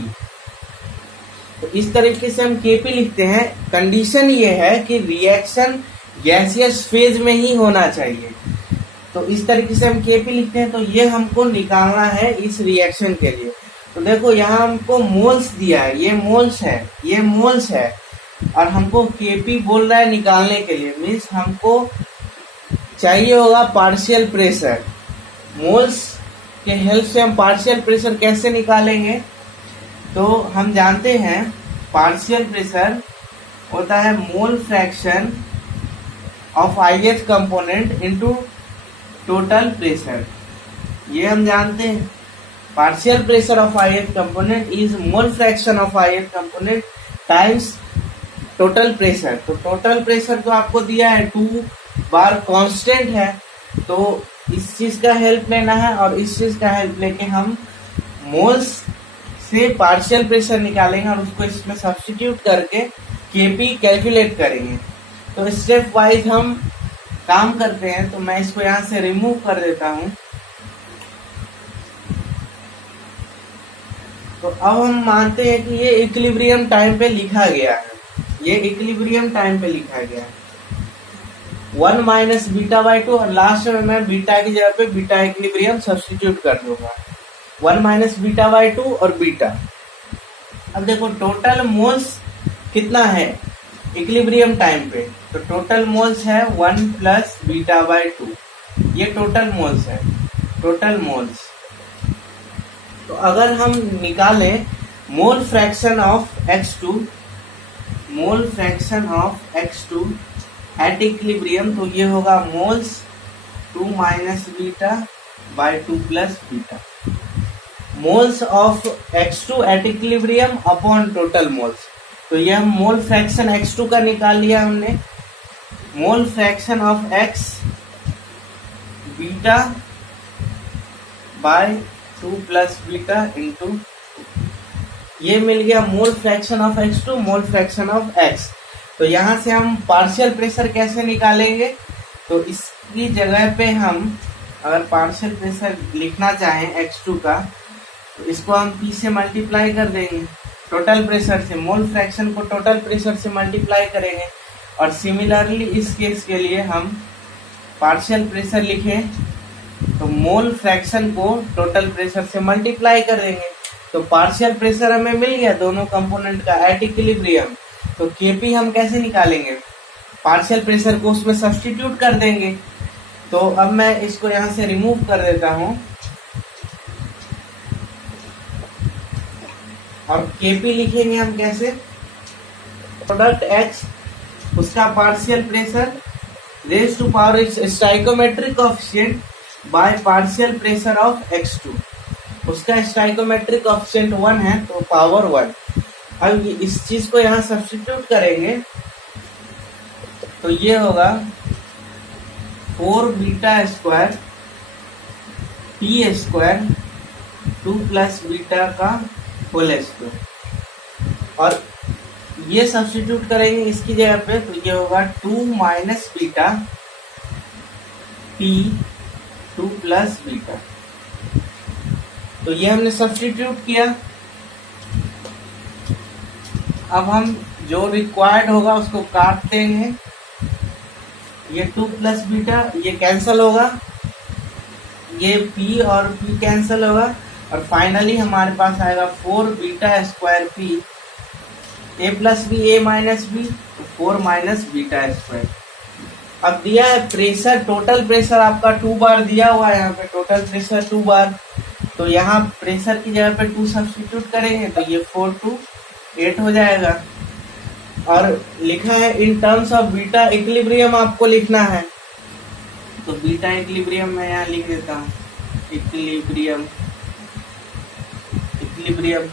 तो इस तरीके से हम Kp लिखते हैं। कंडीशन ये है कि रिएक्शन गैसियस फेज में ही होना चाहिए। तो इस तरीके से हम Kp लिखते हैं। तो ये हमको निकालना है इस रिएक्शन के लिए। तो देखो यहाँ हमको मोल्स दिया है, ये मोल्स है, ये मोल्स है, और हमको Kp बोल रहा है निकालने के लिए। मीन्स हमको चाहिए होगा पार्शियल प्रेशर। मोल्स के हेल्प से हम पार्शियल प्रेशर कैसे निकालेंगे? तो हम जानते हैं पार्शियल प्रेशर होता है mole fraction of ith component into total pressure. ये हम जानते हैं partial pressure of ith component is mole fraction of ith component times total pressure. तो टोटल प्रेशर तो आपको दिया है 2 बार कांस्टेंट है। तो इस चीज का हेल्प लेना है और इस चीज का हेल्प लेके हम मोल्स से पार्शियल प्रेशर निकालेंगे और उसको इसमें सब्स्टिट्यूट करके Kp कैलकुलेट करेंगे। तो स्टेप वाइज हम काम करते हैं। तो मैं इसको यहाँ से रिमूव कर देता हूँ। तो अब हम मानते हैं कि ये इक्विलिब्रियम टाइम पे लिखा गया है, ये इक्विलिब्रियम टाइम पे लिखा गया है 1 माइनस β/2 और लास्ट में मैं बीटा की जगह पे बीटा इक्विलिब्रियम सब्स्टिट्यूट कर दूंगा। 1 माइनस β/2 और बीटा। अब देखो टोटल मोल्स कितना है इक्विलिब्रियम टाइम पे। तो टोटल मोल्स है 1 प्लस बीटा बाय 2, ये टोटल मोल्स है, टोटल मोल्स। तो अगर हम निकालें mole fraction of X2, mole fraction of X2 at equilibrium, तो ये होगा moles 2 minus beta by 2 plus beta, moles of X2 at equilibrium upon total moles. तो यह मोल फ्रैक्शन X2 का निकाल लिया हमने, mole fraction of X beta by 2 plus beta into, ये मिल गया mole fraction of X2, mole fraction of X। तो यहां से हम पार्शियल प्रेशर कैसे निकालेंगे, तो इसकी जगह पे हम अगर पार्शियल प्रेशर लिखना चाहें X2 का, तो इसको हम P से मल्टीप्लाई कर देंगे टोटल प्रेशर से, मोल फ्रैक्शन को टोटल प्रेशर से मल्टीप्लाई करेंगे। और सिमिलरली इस केस के लिए हम पार्शियल प्रेशर लिखें तो मोल फ्रैक्शन को टोटल प्रेशर से मल्टीप्लाई करेंगे। तो पार्शियल प्रेशर हमें मिल गया दोनों कंपोनेंट का एट इक्विलिब्रियम। तो Kp हम कैसे निकालेंगे, पार्शियल प्रेशर को उसमें सब्स्टिट्यूट कर देंगे। तो अब मैं इसको यहां से रिमूव कर देता हूं और Kp लिखेंगे हम कैसे, प्रोडक्ट X, उसका partial pressure raise to power its stoichiometric coefficient by partial pressure of X2, उसका स्टाइकोमेट्रिक कोएफिशिएंट 1 है तो पावर 1। अब इस चीज को यहाँ सब्स्टिट्यूट करेंगे तो ये होगा 4 beta square P square 2 plus beta का होल स्क्वायर, और ये सब्स्टिट्यूट करेंगे इसकी जगह पे तो ये होगा 2 minus beta P 2 plus beta. तो ये हमने सब्स्टिट्यूट किया। अब हम जो रिक्वायर्ड होगा उसको काट देंगे, ये 2 प्लस बीटा ये कैंसल होगा, ये P और P कैंसल होगा, और फाइनली हमारे पास आएगा 4 beta square P A plus B A minus B, 4 minus beta square. अब दिया है प्रेशर, टोटल प्रेशर आपका 2 बार दिया हुआ है, यहाँ पे टोटल प्रेशर 2 बार, तो यहाँ प्रेशर की जगह पे 2 सब्स्टिट्यूट करेंगे तो ये 4 2 8 हो जाएगा। और लिखा है इन टर्म्स ऑफ बीटा इक्विलिब्रियम आपको लिखना है, तो बीटा इक्विलिब्रियम मैं यहाँ लिख देता हूँ, इक्विलिब्रियम, इक्विलिब्रियम।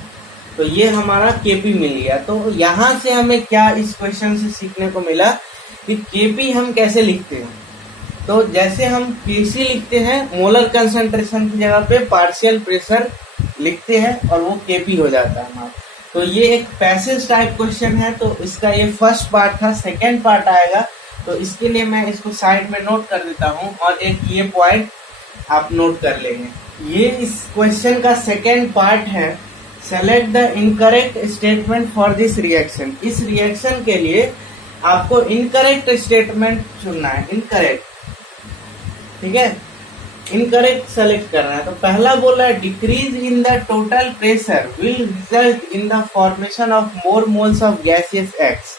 तो ये हमारा Kp मिल गया। तो यहाँ से हमें क्या इस क्वेश्चन से सीखने को मिला कि Kp हम कैसे लिखते हैं। तो जैसे हम Kc लिखते हैं, मोलर कंसंट्रेशन की जगह पे पार्शियल प्रेशर लिखते हैं और वो Kp हो जाता है हमारा। तो ये एक पैसेज टाइप क्वेश्चन है, तो इसका ये फर्स्ट पार्ट था। सेकेंड पार्ट आएगा तो इसके लिए मैं इसको साइड में नोट कर देता हूँ, और एक ये पॉइंट आप नोट कर लेंगे। ये इस क्वेश्चन का सेकेंड पार्ट है, select the incorrect statement for this reaction. इस रिएक्शन के लिए आपको इनकरेक्ट स्टेटमेंट चुनना है, इनकरेक्ट, ठीक है, इनकरेक्ट सेलेक्ट करना है। तो पहला बोला है decrease in the total pressure will result in the formation of more moles of gaseous x.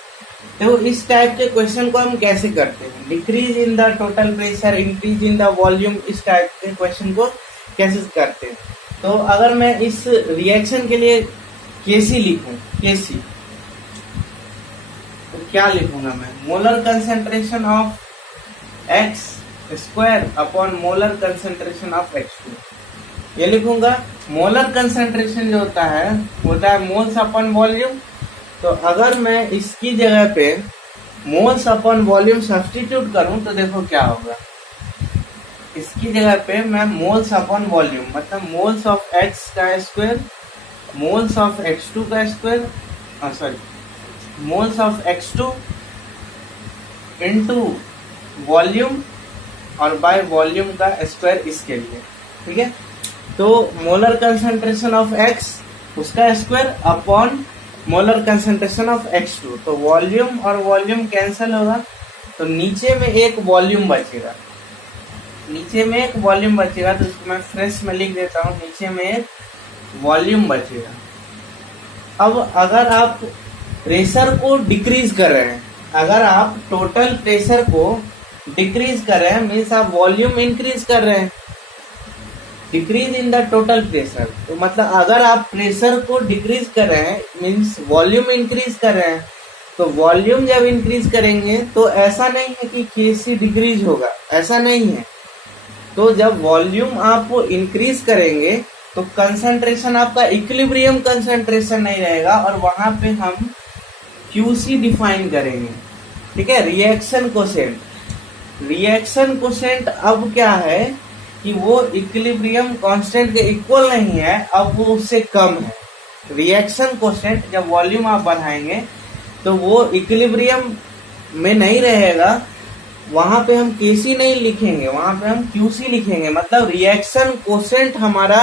तो इस टाइप के क्वेश्चन को हम कैसे करते हैं, decrease in the total pressure, increase in the volume, इस टाइप के क्वेश्चन को कैसे करते हैं। तो अगर मैं इस रिएक्शन के लिए Kc लिखूं, Kc, तो क्या लिखूंगा मैं, molar concentration of X square upon molar concentration of X2, ये लिखूंगा। मोलर कंसेंट्रेशन जो होता है मोल्स अपॉन वॉल्यूम। तो अगर मैं इसकी जगह पे मोल्स अपॉन वॉल्यूम सब्स्टिट्यूट करूं तो देखो क्या होगा, इसकी जगह पे मैं मोल्स अपॉन वॉल्यूम मतलब मोल्स ऑफ X का स्क्वायर, मोल्स ऑफ X2 का square, moles of X2 into volume और बाय वॉल्यूम का स्क्वायर इसके लिए, ठीक है। तो मोलर कंसंट्रेशन ऑफ X उसका square upon molar concentration of X2, तो वॉल्यूम और वॉल्यूम कैंसिल होगा, तो नीचे में एक वॉल्यूम बचेगा, नीचे में एक वॉल्यूम बचेगा, तो इसको मैं फ्रेश में लिख देता हूँ, नीचे में एक वॉल्यूम बचेगा। अब अगर आप प्रेशर को डिक्रीज कर रहे हैं, अगर आप टोटल प्रेशर को डिक्रीज कर रहे हैं मीन्स आप वॉल्यूम इंक्रीज कर रहे हैं, decrease in the total pressure. तो मतलब अगर आप प्रेशर को डिक्रीज कर रहे हैं मीन्स वॉल्यूम इंक्रीज कर रहे हैं। तो वॉल्यूम जब इंक्रीज करेंगे तो ऐसा नहीं है कि केसी डिक्रीज होगा, ऐसा नहीं है। तो जब वॉल्यूम आप इंक्रीज करेंगे तो कंसंट्रेशन आपका इक्विलिब्रियम कंसंट्रेशन नहीं रहेगा, और वहां पे हम क्यूसी डिफाइन करेंगे, ठीक है। रिएक्शन कोसेंट अब क्या है कि वो इक्विलिब्रियम कांस्टेंट के इक्वल नहीं है, अब वो उससे कम है। रिएक्शन कोसेंट जब वॉल्यूम आप बढ़ाएंगे तो वो इक्विलिब्रियम में नहीं रहेगा, वहां पे हम केसी नहीं लिखेंगे, वहां पे हम क्यूसी लिखेंगे। मतलब रिएक्शन कोसेंट हमारा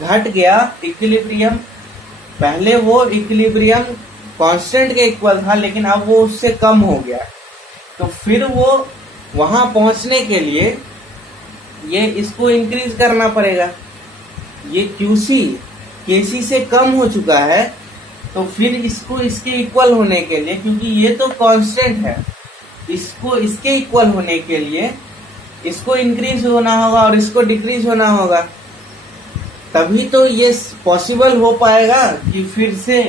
घट गया, इक्विलिब्रियम पहले वो इक्विलिब्रियम कांस्टेंट के इक्वल था लेकिन अब वो उससे कम हो गया। तो फिर वो वहां पहुंचने के लिए ये इसको इंक्रीज करना पड़ेगा। ये क्यूसी केसी से कम हो चुका है, तो फिर इसको इसके इक्वल होने के लिए, क्योंकि ये तो कांस्टेंट है, इसको इसके इक्वल होने के लिए इसको इंक्रीज होना होगा और इसको डिक्रीज होना होगा, तभी तो ये पॉसिबल हो पाएगा कि फिर से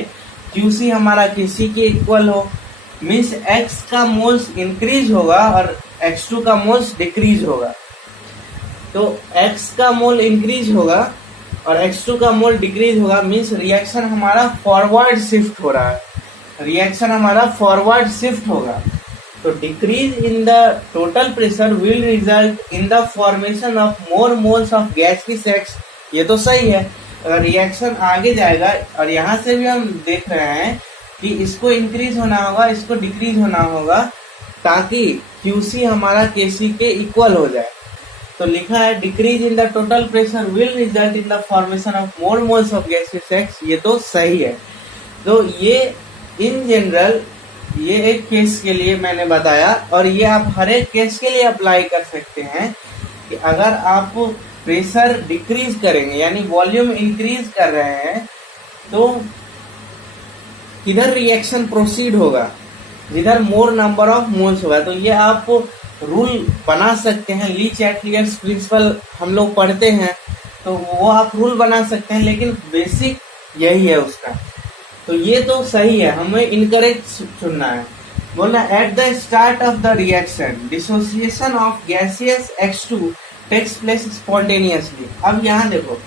क्यूसी हमारा केसी के इक्वल हो। मीन्स एक्स का मोल्स इंक्रीज होगा और x2 का मोल्स डिक्रीज होगा। तो x का मोल इंक्रीज होगा और x2 का मोल डिक्रीज होगा, मीन्स रिएक्शन हमारा फॉरवर्ड शिफ्ट हो रहा है, रिएक्शन हमारा फॉरवर्ड शिफ्ट होगा। तो decrease in the total pressure will result in the formation of more moles of gaseous x. ये तो सही है, अगर रिएक्शन आगे जाएगा, और यहाँ से भी हम देख रहे हैं कि इसको इंक्रीज होना होगा, इसको डिक्रीज होना होगा, ताकि क्यूसी हमारा केसी के इक्वल हो जाए। तो लिखा है decrease in the total pressure will result in the formation of more moles of gaseous x. ये तो सही है। तो ये इन जनरल ये एक केस के लिए मैंने बताया, और ये आप हर एक केस के लिए अप्लाई कर सकते हैं कि अगर आप प्रेशर डिक्रीज करेंगे यानी वॉल्यूम इंक्रीज कर रहे हैं तो किधर रिएक्शन प्रोसीड होगा, जिधर मोर नंबर ऑफ मोल्स होगा। तो ये आप रूल बना सकते हैं, ली चैटलियर्स प्रिंसिपल हम लोग पढ़ते हैं, तो वो आप रूल बना सकते हैं, लेकिन बेसिक यही है उसका। तो ये तो सही है, हमें इनकरेक्ट चुनना है। बोला at the start of the reaction dissociation of gaseous X2 takes place spontaneously. अब यहाँ देखो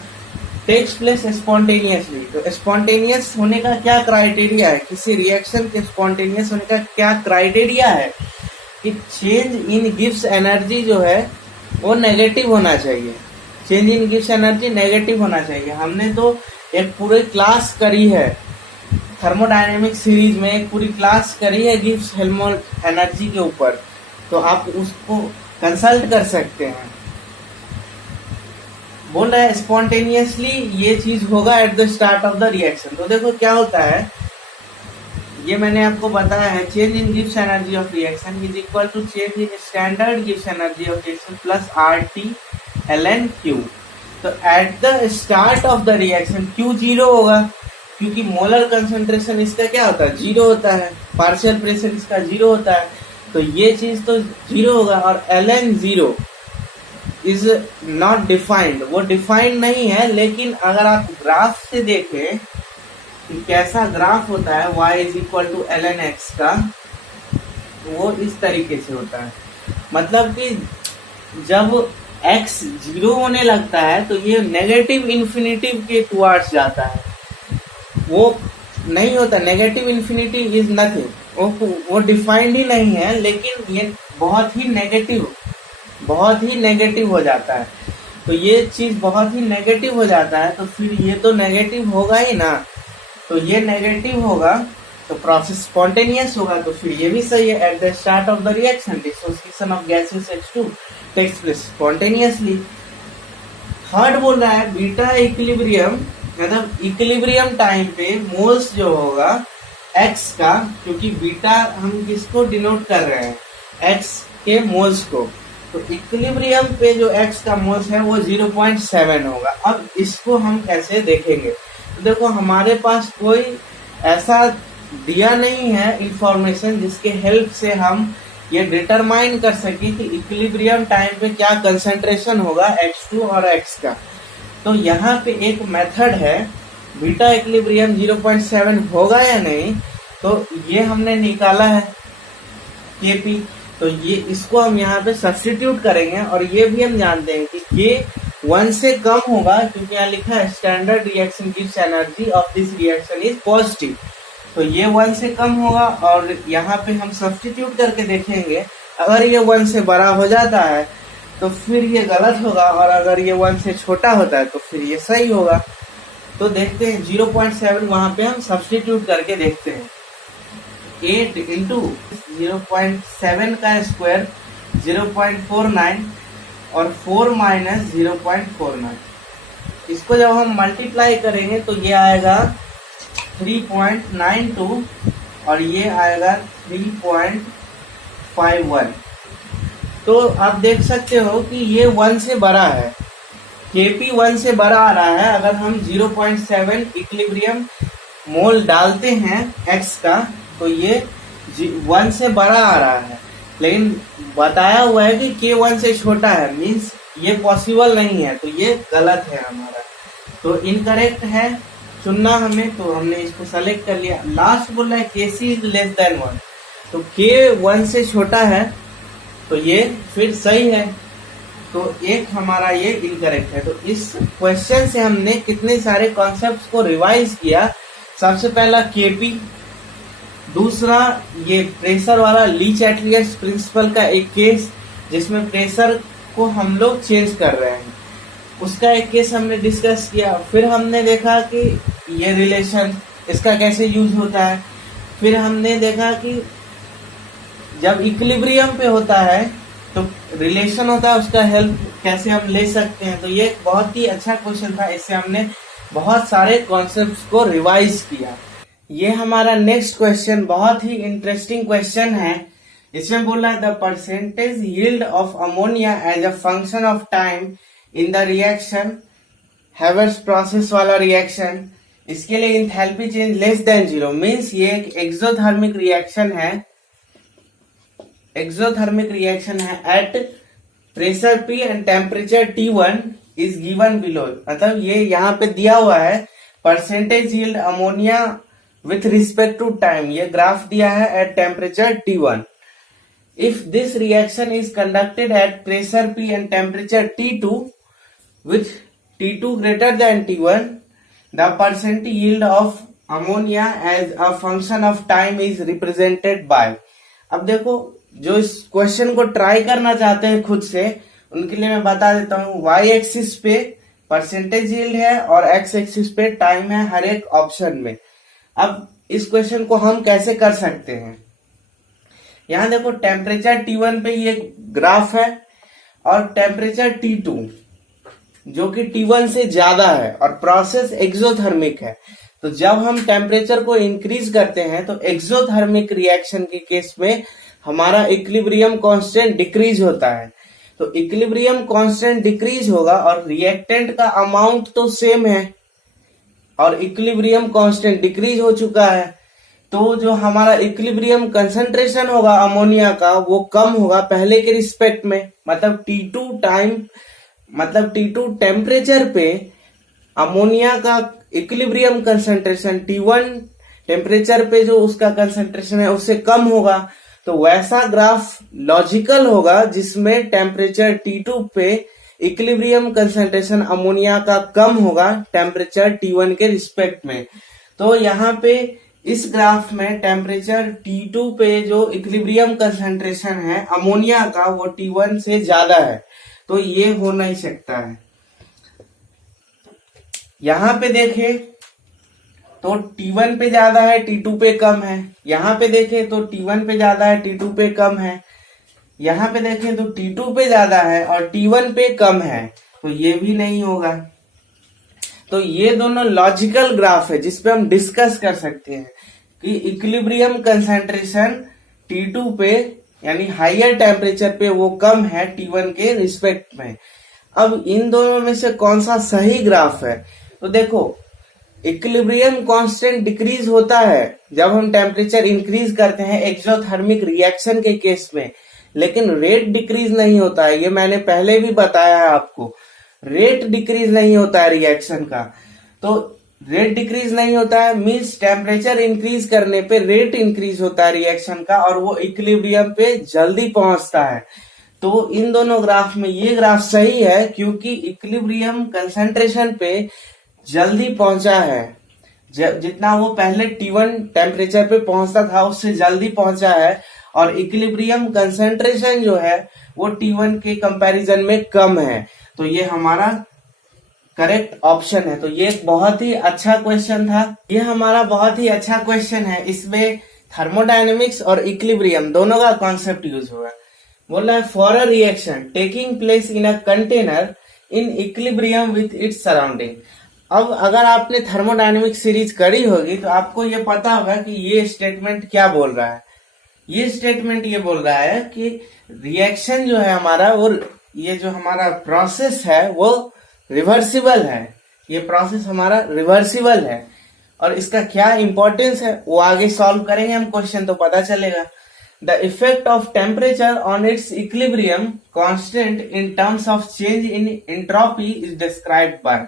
टेक्स प्लेस स्पॉन्टेनियसली, तो स्पॉन्टेनियस होने का क्या क्राइटेरिया है, किसी रिएक्शन के स्पॉन्टेनियस होने का क्या क्राइटेरिया है कि चेंज इन गिव्स एनर्जी जो है वो नेगेटिव होना चाहिए, चेंज इन गिव्स एनर्जी नेगेटिव होना चाहिए। हमने तो एक पूरी क्लास करी है थर्मोडायनेमिक सीरीज में, एक पूरी क्लास करी है गिव्स हेल्महोल्ट्ज एनर्जी के ऊपर, तो आप उसको कंसल्ट कर सकते हैं। बोल रहा है स्पॉन्टेनियसली ये चीज होगा eight the start of the reaction. तो देखो क्या होता है, ये मैंने आपको बताया है, चेंज इन गिव्स energy of reaction is equal to change in standard gives energy of reaction plus RT ln Q। तो eight the start of the reaction Q zero होगा, क्योंकि मोलर कंसंट्रेशन इसका क्या होता है, जीरो होता है, पार्शियल प्रेशर इसका जीरो होता है, तो ये चीज तो जीरो होगा। और ln zero is not defined, वो डिफाइंड नहीं है, लेकिन अगर आप ग्राफ से देखें कि कैसा ग्राफ होता है y is equal to ln x का, वो इस तरीके से होता है। मतलब कि जब x जीरो होने लगता है तो ये नेगेटिव इन्फिनिटिव के टुवर्ड्स जाता है, वो नहीं होता, नेगेटिव इन्फिनिटी इज नथिंग, वो डिफाइंड ही नहीं है, लेकिन ये बहुत ही नेगेटिव हो जाता है। तो ये चीज बहुत ही नेगेटिव हो जाता है, तो फिर ये तो नेगेटिव होगा ही ना, तो ये नेगेटिव होगा तो प्रोसेस स्पॉन्टेनियस होगा, तो फिर ये भी सही है। At the start of the reaction dissociation of gases X2 takes place spontaneously. Third बोल रहा है बीटा इक्विलिब्रियम, मतलब इक्विलिब्रियम टाइम पे मोल्स जो होगा x का, क्योंकि बीटा हम किसको डिनोट कर रहे हैं, x के मोल्स को, तो इक्विलिब्रियम पे जो x का मोल्स है वो 0.7 होगा। अब इसको हम कैसे देखेंगे, तो देखो हमारे पास कोई ऐसा दिया नहीं है इंफॉर्मेशन जिसके हेल्प से हम ये डिटरमाइन कर सके कि इक्विलिब्रियम टाइम पे क्या कंसंट्रेशन होगा X2 और X का। तो यहाँ पे एक मेथड है, बीटा इक्विलिब्रियम 0.7 होगा या नहीं, तो ये हमने निकाला है Kp। तो ये इसको हम यहाँ पे सब्स्टिट्यूट करेंगे और ये भी हम जानते हैं कि K 1 से कम होगा, क्योंकि यहाँ लिखा है standard reaction gives energy of this reaction is positive. तो ये 1 से कम होगा और यहाँ पे हम सब्स्टिट्यूट करके देखेंगे, अगर ये 1 से बड़ा हो जाता है तो फिर ये गलत होगा, और अगर ये 1 से छोटा होता है तो फिर ये सही होगा। तो देखते हैं 0.7 वहां पे हम सब्स्टिट्यूट करके देखते हैं। 8 इंटू 0.7 का स्क्वायर 0.49 और 4 माइनस 0.49, इसको जब हम मल्टीप्लाई करेंगे तो ये आएगा 3.92 और ये आएगा 3.51। तो आप देख सकते हो कि ये 1 से बड़ा है, Kp 1 से बड़ा आ रहा है। अगर हम 0.7 इक्विलिब्रियम मोल डालते हैं X का तो ये 1 से बड़ा आ रहा है, लेकिन बताया हुआ है कि K 1 से छोटा है, मीन्स ये पॉसिबल नहीं है, तो ये गलत है हमारा। तो इनकरेक्ट है चुनना हमें, तो हमने इसको सेलेक्ट कर लिया। लास्ट बोल रहा है Kc इज लेस देन 1, तो K 1 से छोटा है तो ये फिर सही है, तो एक हमारा ये इनकरेक्ट है। तो इस क्वेश्चन से हमने कितने सारे कॉन्सेप्ट्स को रिवाइज किया। सबसे पहला Kp, दूसरा ये प्रेशर वाला ली-चैटलियर्स प्रिंसिपल का एक केस जिसमें प्रेशर को हम लोग चेंज कर रहे हैं, उसका एक केस हमने डिस्कस किया। फिर हमने देखा कि ये रिलेशन इसका कैसे यूज होता है। फिर हमने देखा कि जब इक्विलिब्रियम पे होता है तो रिलेशन होता है, उसका हेल्प कैसे हम ले सकते हैं। तो ये बहुत ही अच्छा क्वेश्चन था, इससे हमने बहुत सारे कॉन्सेप्ट्स को रिवाइज किया। ये हमारा नेक्स्ट क्वेश्चन बहुत ही इंटरेस्टिंग क्वेश्चन है। इसमें बोला है the percentage yield of ammonia as a function of time in the reaction, Haber's process वाला रिएक्शन, इसके लिए enthalpy change less than 0, means ये एक एक्सोथर्मिक रिएक्शन है। एक्सोथर्मिक रिएक्शन है at pressure P and temperature T1 is given below. मतलब ये यहाँ पे दिया हुआ है percentage yield ammonia with respect to time, ये ग्राफ दिया है at temperature T1। If this reaction is conducted at pressure P and temperature T2 with T2 greater than T1, the percent yield of ammonia as a function of time is represented by। अब देखो, जो इस question को try करना चाहते हैं खुद से, उनके लिए मैं बता देता हूँ। y एक्सिस पे परसेंटेज यील्ड है और x एक्सिस पे टाइम है हर एक ऑप्शन में। अब इस क्वेश्चन को हम कैसे कर सकते हैं, यहाँ देखो टेम्परेचर T1 पे ये ग्राफ है और टेम्परेचर T2 जो कि T1 से ज्यादा है और प्रोसेस एक्सोथर्मिक है। तो जब हम टेम्परेचर को इंक्रीज करते हैं तो एक्सोथर्मिक रिएक्शन के केस में हमारा इक्विलिब्रियम कांस्टेंट डिक्रीज होता है। तो इक्विलिब्रियम कांस्टेंट डिक्रीज होगा और रिएक्टेंट का अमाउंट तो सेम है और इक्विलिब्रियम कांस्टेंट डिक्रीज हो चुका है, तो जो हमारा इक्विलिब्रियम कंसंट्रेशन होगा अमोनिया का वो कम होगा पहले के रिस्पेक्ट में। मतलब T2 टेम्परेचर पे अमोनिया का इक्विलिब्रियम कंसंट्रेशन T1 टेम्परेचर पे जो उसका कंसंट्रेशन है उससे कम होगा। तो वैसा ग्राफ लॉजिकल होगा जिसमें टेम्परेचर T2 पे इक्विलिब्रियम कंसंट्रेशन अमोनिया का कम होगा टेम्परेचर T1 के रिस्पेक्ट में। तो यहाँ पे इस ग्राफ में टेम्परेचर T2 पे जो इक्विलिब्रियम कंसंट्रेशन है अमोनिया का वो T1 से ज्यादा है, तो ये हो नहीं सकता है। यहाँ पे देखें तो T1 पे ज्यादा है, T2 पे कम है। यहाँ पे देखें तो T1 पे ज्यादा है, T2 पे कम है। यहाँ पे देखें तो T2 पे ज्यादा है और T1 पे कम है, तो ये भी नहीं होगा। तो ये दोनों लॉजिकल ग्राफ है जिसपे हम डिस्कस कर सकते हैं कि इक्विलिब्रियम कंसंट्रेशन T2 पे यानी हायर टेम्परेचर पे वो कम है T1 के रिस्पेक्ट में। अब इन दोनों में से कौन सा सही ग्राफ है, तो देखो इक्विलिब्रियम कांस्टेंट डिक्रीज होता है जब हम टेम्परेचर इंक्रीज करते हैं एक्सोथर्मिक रिएक्शन के केस में, लेकिन रेट डिक्रीज नहीं होता है। ये मैंने पहले भी बताया है आपको, रेट डिक्रीज नहीं होता है रिएक्शन का। तो रेट डिक्रीज नहीं होता है मींस टेम्परेचर इंक्रीज करने पे रेट इंक्रीज होता है रिएक्शन का, और वो इक्विलिब्रियम पे जल्दी पहुंचता है। तो इन दोनों ग्राफ में ये ग्राफ सही है क्योंकि इक्विलिब्रियम कंसंट्रेशन पे जल्दी पहुंचा है। जितना वो पहले T1 टेम्परेचर पे पहुंचता था उससे जल्दी पहुंचा है, और इक्विलिब्रियम कंसंट्रेशन जो है वो T1 के कंपैरिजन में कम है। तो ये हमारा करेक्ट ऑप्शन है। तो ये एक बहुत ही अच्छा क्वेश्चन था, ये हमारा बहुत ही अच्छा क्वेश्चन है। इसमें थर्मोडायनेमिक्स और इक्विलिब्रियम दोनों का कॉन्सेप्ट यूज हुआ है। बोल रहा है for a reaction taking place in a container in equilibrium with its surrounding. अब अगर आपने थर्मोडायनेमिक्स सीरीज करी होगी तो आपको ये पता होगा कि ये स्टेटमेंट क्या बोल रहा है। ये स्टेटमेंट ये बोल रहा है कि रिएक्शन जो है हमारा, वो ये जो हमारा प्रोसेस है वो रिवर्सिबल है। ये प्रोसेस हमारा रिवर्सिबल है, और इसका क्या इंपॉर्टेंस है वो आगे सॉल्व करेंगे हम क्वेश्चन तो पता चलेगा। The effect of temperature on it's equilibrium constant in terms of change in entropy is described bye.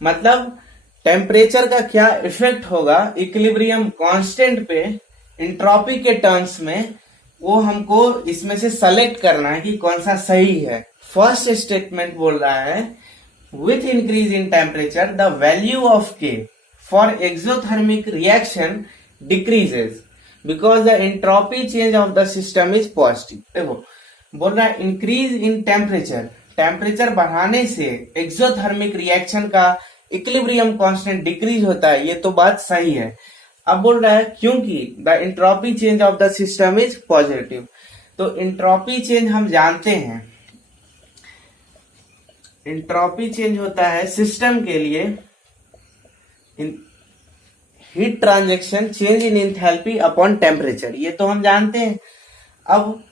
मतलब टेम्परेचर का क्या इफेक्ट होगा इक्विलिब्रियम कांस्टेंट पे एंट्रोपी के टर्म्स में, वो हमको इसमें से सेलेक्ट करना है कि कौन सा सही है। फर्स्ट स्टेटमेंट बोल रहा है with increase in temperature the value of K for exothermic reaction decreases because the entropy change of the system is positive। देखो बोल रहा है इंक्रीज इन टेम्परेचर, टेम्परेचर बढ़ाने से एक्सोथर्मिक रिएक्शन का इक्विलिब्रियम कांस्टेंट डिक्रीज होता है, ये तो बात सही है। अब बोल रहा है क्योंकि the entropy change of the system is positive. तो एंट्रोपी चेंज हम जानते हैं, एंट्रोपी चेंज होता है सिस्टम के लिए heat transaction change in enthalpy upon temperature, ये तो हम जानते हैं। अब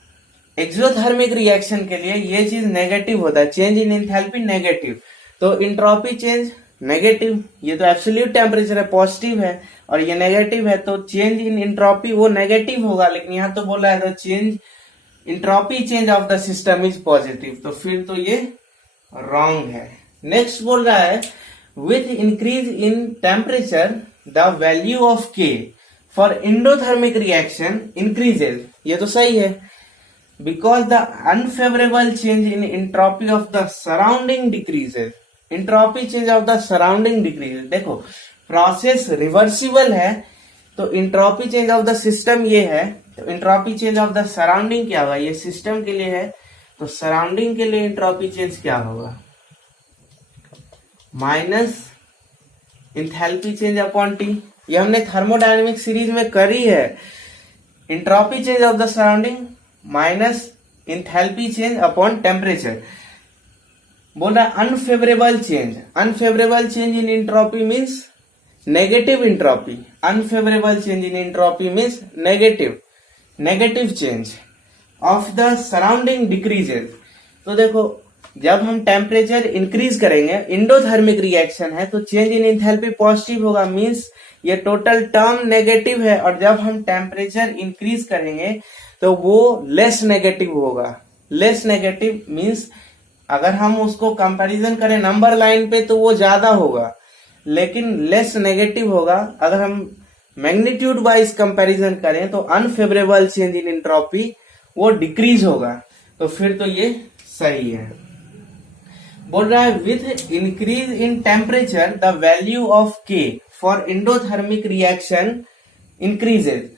एक्सोथर्मिक रिएक्शन के लिए ये चीज नेगेटिव होता है, चेंज इन एंथैल्पी नेगेटिव, तो एंट्रोपी चेंज नेगेटिव। ये तो एब्सोल्यूट टेम्परेचर है, पॉजिटिव है, और ये नेगेटिव है, तो चेंज इन एंट्रोपी वो नेगेटिव होगा। लेकिन यहाँ तो बोला है change entropy change of the system is positive, तो फिर तो ये रॉन्ग है। नेक्स्ट बोल रहा है with increase in temperature the value of K for endothermic reaction increases, ये तो सही है। Because the unfavourable change in entropy of the surrounding decreases, entropy change of the surrounding decreases. देखो प्रोसेस रिवर्सिबल है, तो entropy change of the system ये है, तो entropy change of the surrounding क्या होगा, ये सिस्टम के लिए है, तो सराउंडिंग के लिए एंट्रोपी चेंज क्या होगा, minus enthalpy change upon T. ये हमने थर्मोडायनेमिक सीरीज में करी है। Entropy change of the surrounding minus enthalpy change upon temperature. बोल रहा है unfavourable change, unfavourable change in entropy means negative entropy, unfavourable change in entropy means negative change of the surrounding decreases. तो देखो जब हम टेम्परेचर इंक्रीज करेंगे, endothermic reaction है, तो चेंज इन एंथैल्पी पॉजिटिव होगा, मींस ये टोटल टर्म नेगेटिव है, और जब हम टेम्परेचर इंक्रीज करेंगे तो वो लेस नेगेटिव होगा। लेस नेगेटिव मींस अगर हम उसको कंपैरिजन करें नंबर लाइन पे तो वो ज्यादा होगा, लेकिन लेस नेगेटिव होगा। अगर हम मैग्नीट्यूड वाइज कंपैरिजन करें तो अनफेवरेबल चेंज इन एंट्रोपी वो डिक्रीज होगा, तो फिर तो ये सही है। बोल रहा है with increase in temperature the value of K for endothermic reaction increases.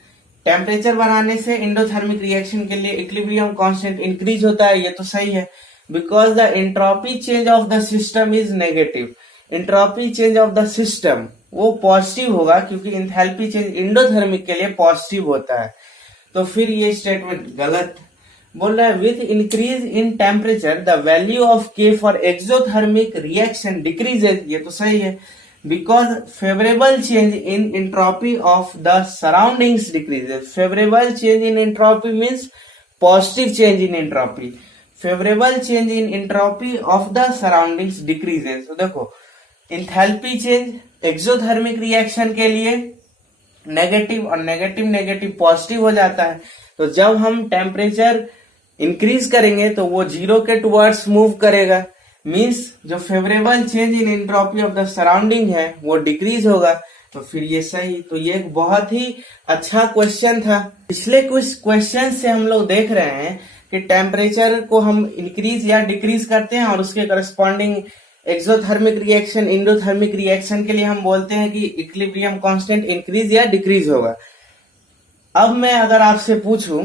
Temperature बढ़ाने से एंडोथर्मिक रिएक्शन के लिए इक्विलिब्रियम कांस्टेंट इंक्रीज होता है, ये तो सही है। Because the entropy change of the system is negative, entropy change of the system वो पॉजिटिव होगा, क्योंकि एंथैल्पी चेंज एंडोथर्मिक के लिए पॉजिटिव होता है, तो फिर ये स्टेटमेंट गलत। बोल रहा है with increase in temperature the value of K for exothermic reaction decreases, ये तो सही है। Because favourable change in entropy of the surroundings decreases, favourable change in entropy means positive change in entropy, favourable change in entropy of the surroundings decreases. तो देखो enthalpy change exothermic reaction के लिए negative और negative negative positive हो जाता है। तो जब हम टेम्परेचर इंक्रीज करेंगे तो वो जीरो के टुवर्ड्स मूव करेगा, मींस जो favourable change in entropy of the surrounding है वो डिक्रीज होगा। तो फिर ये सही, तो ये एक बहुत ही अच्छा क्वेश्चन था। पिछले कुछ क्वेश्चन से हम लोग देख रहे हैं कि टेम्परेचर को हम इंक्रीज या डिक्रीज करते हैं और उसके corresponding exothermic reaction endothermic reaction के लिए हम बोलते हैं कि इक्विलिब्रियम कांस्टेंट इंक्रीज या डिक्रीज होगा। अब मैं अगर आपसे पूछूं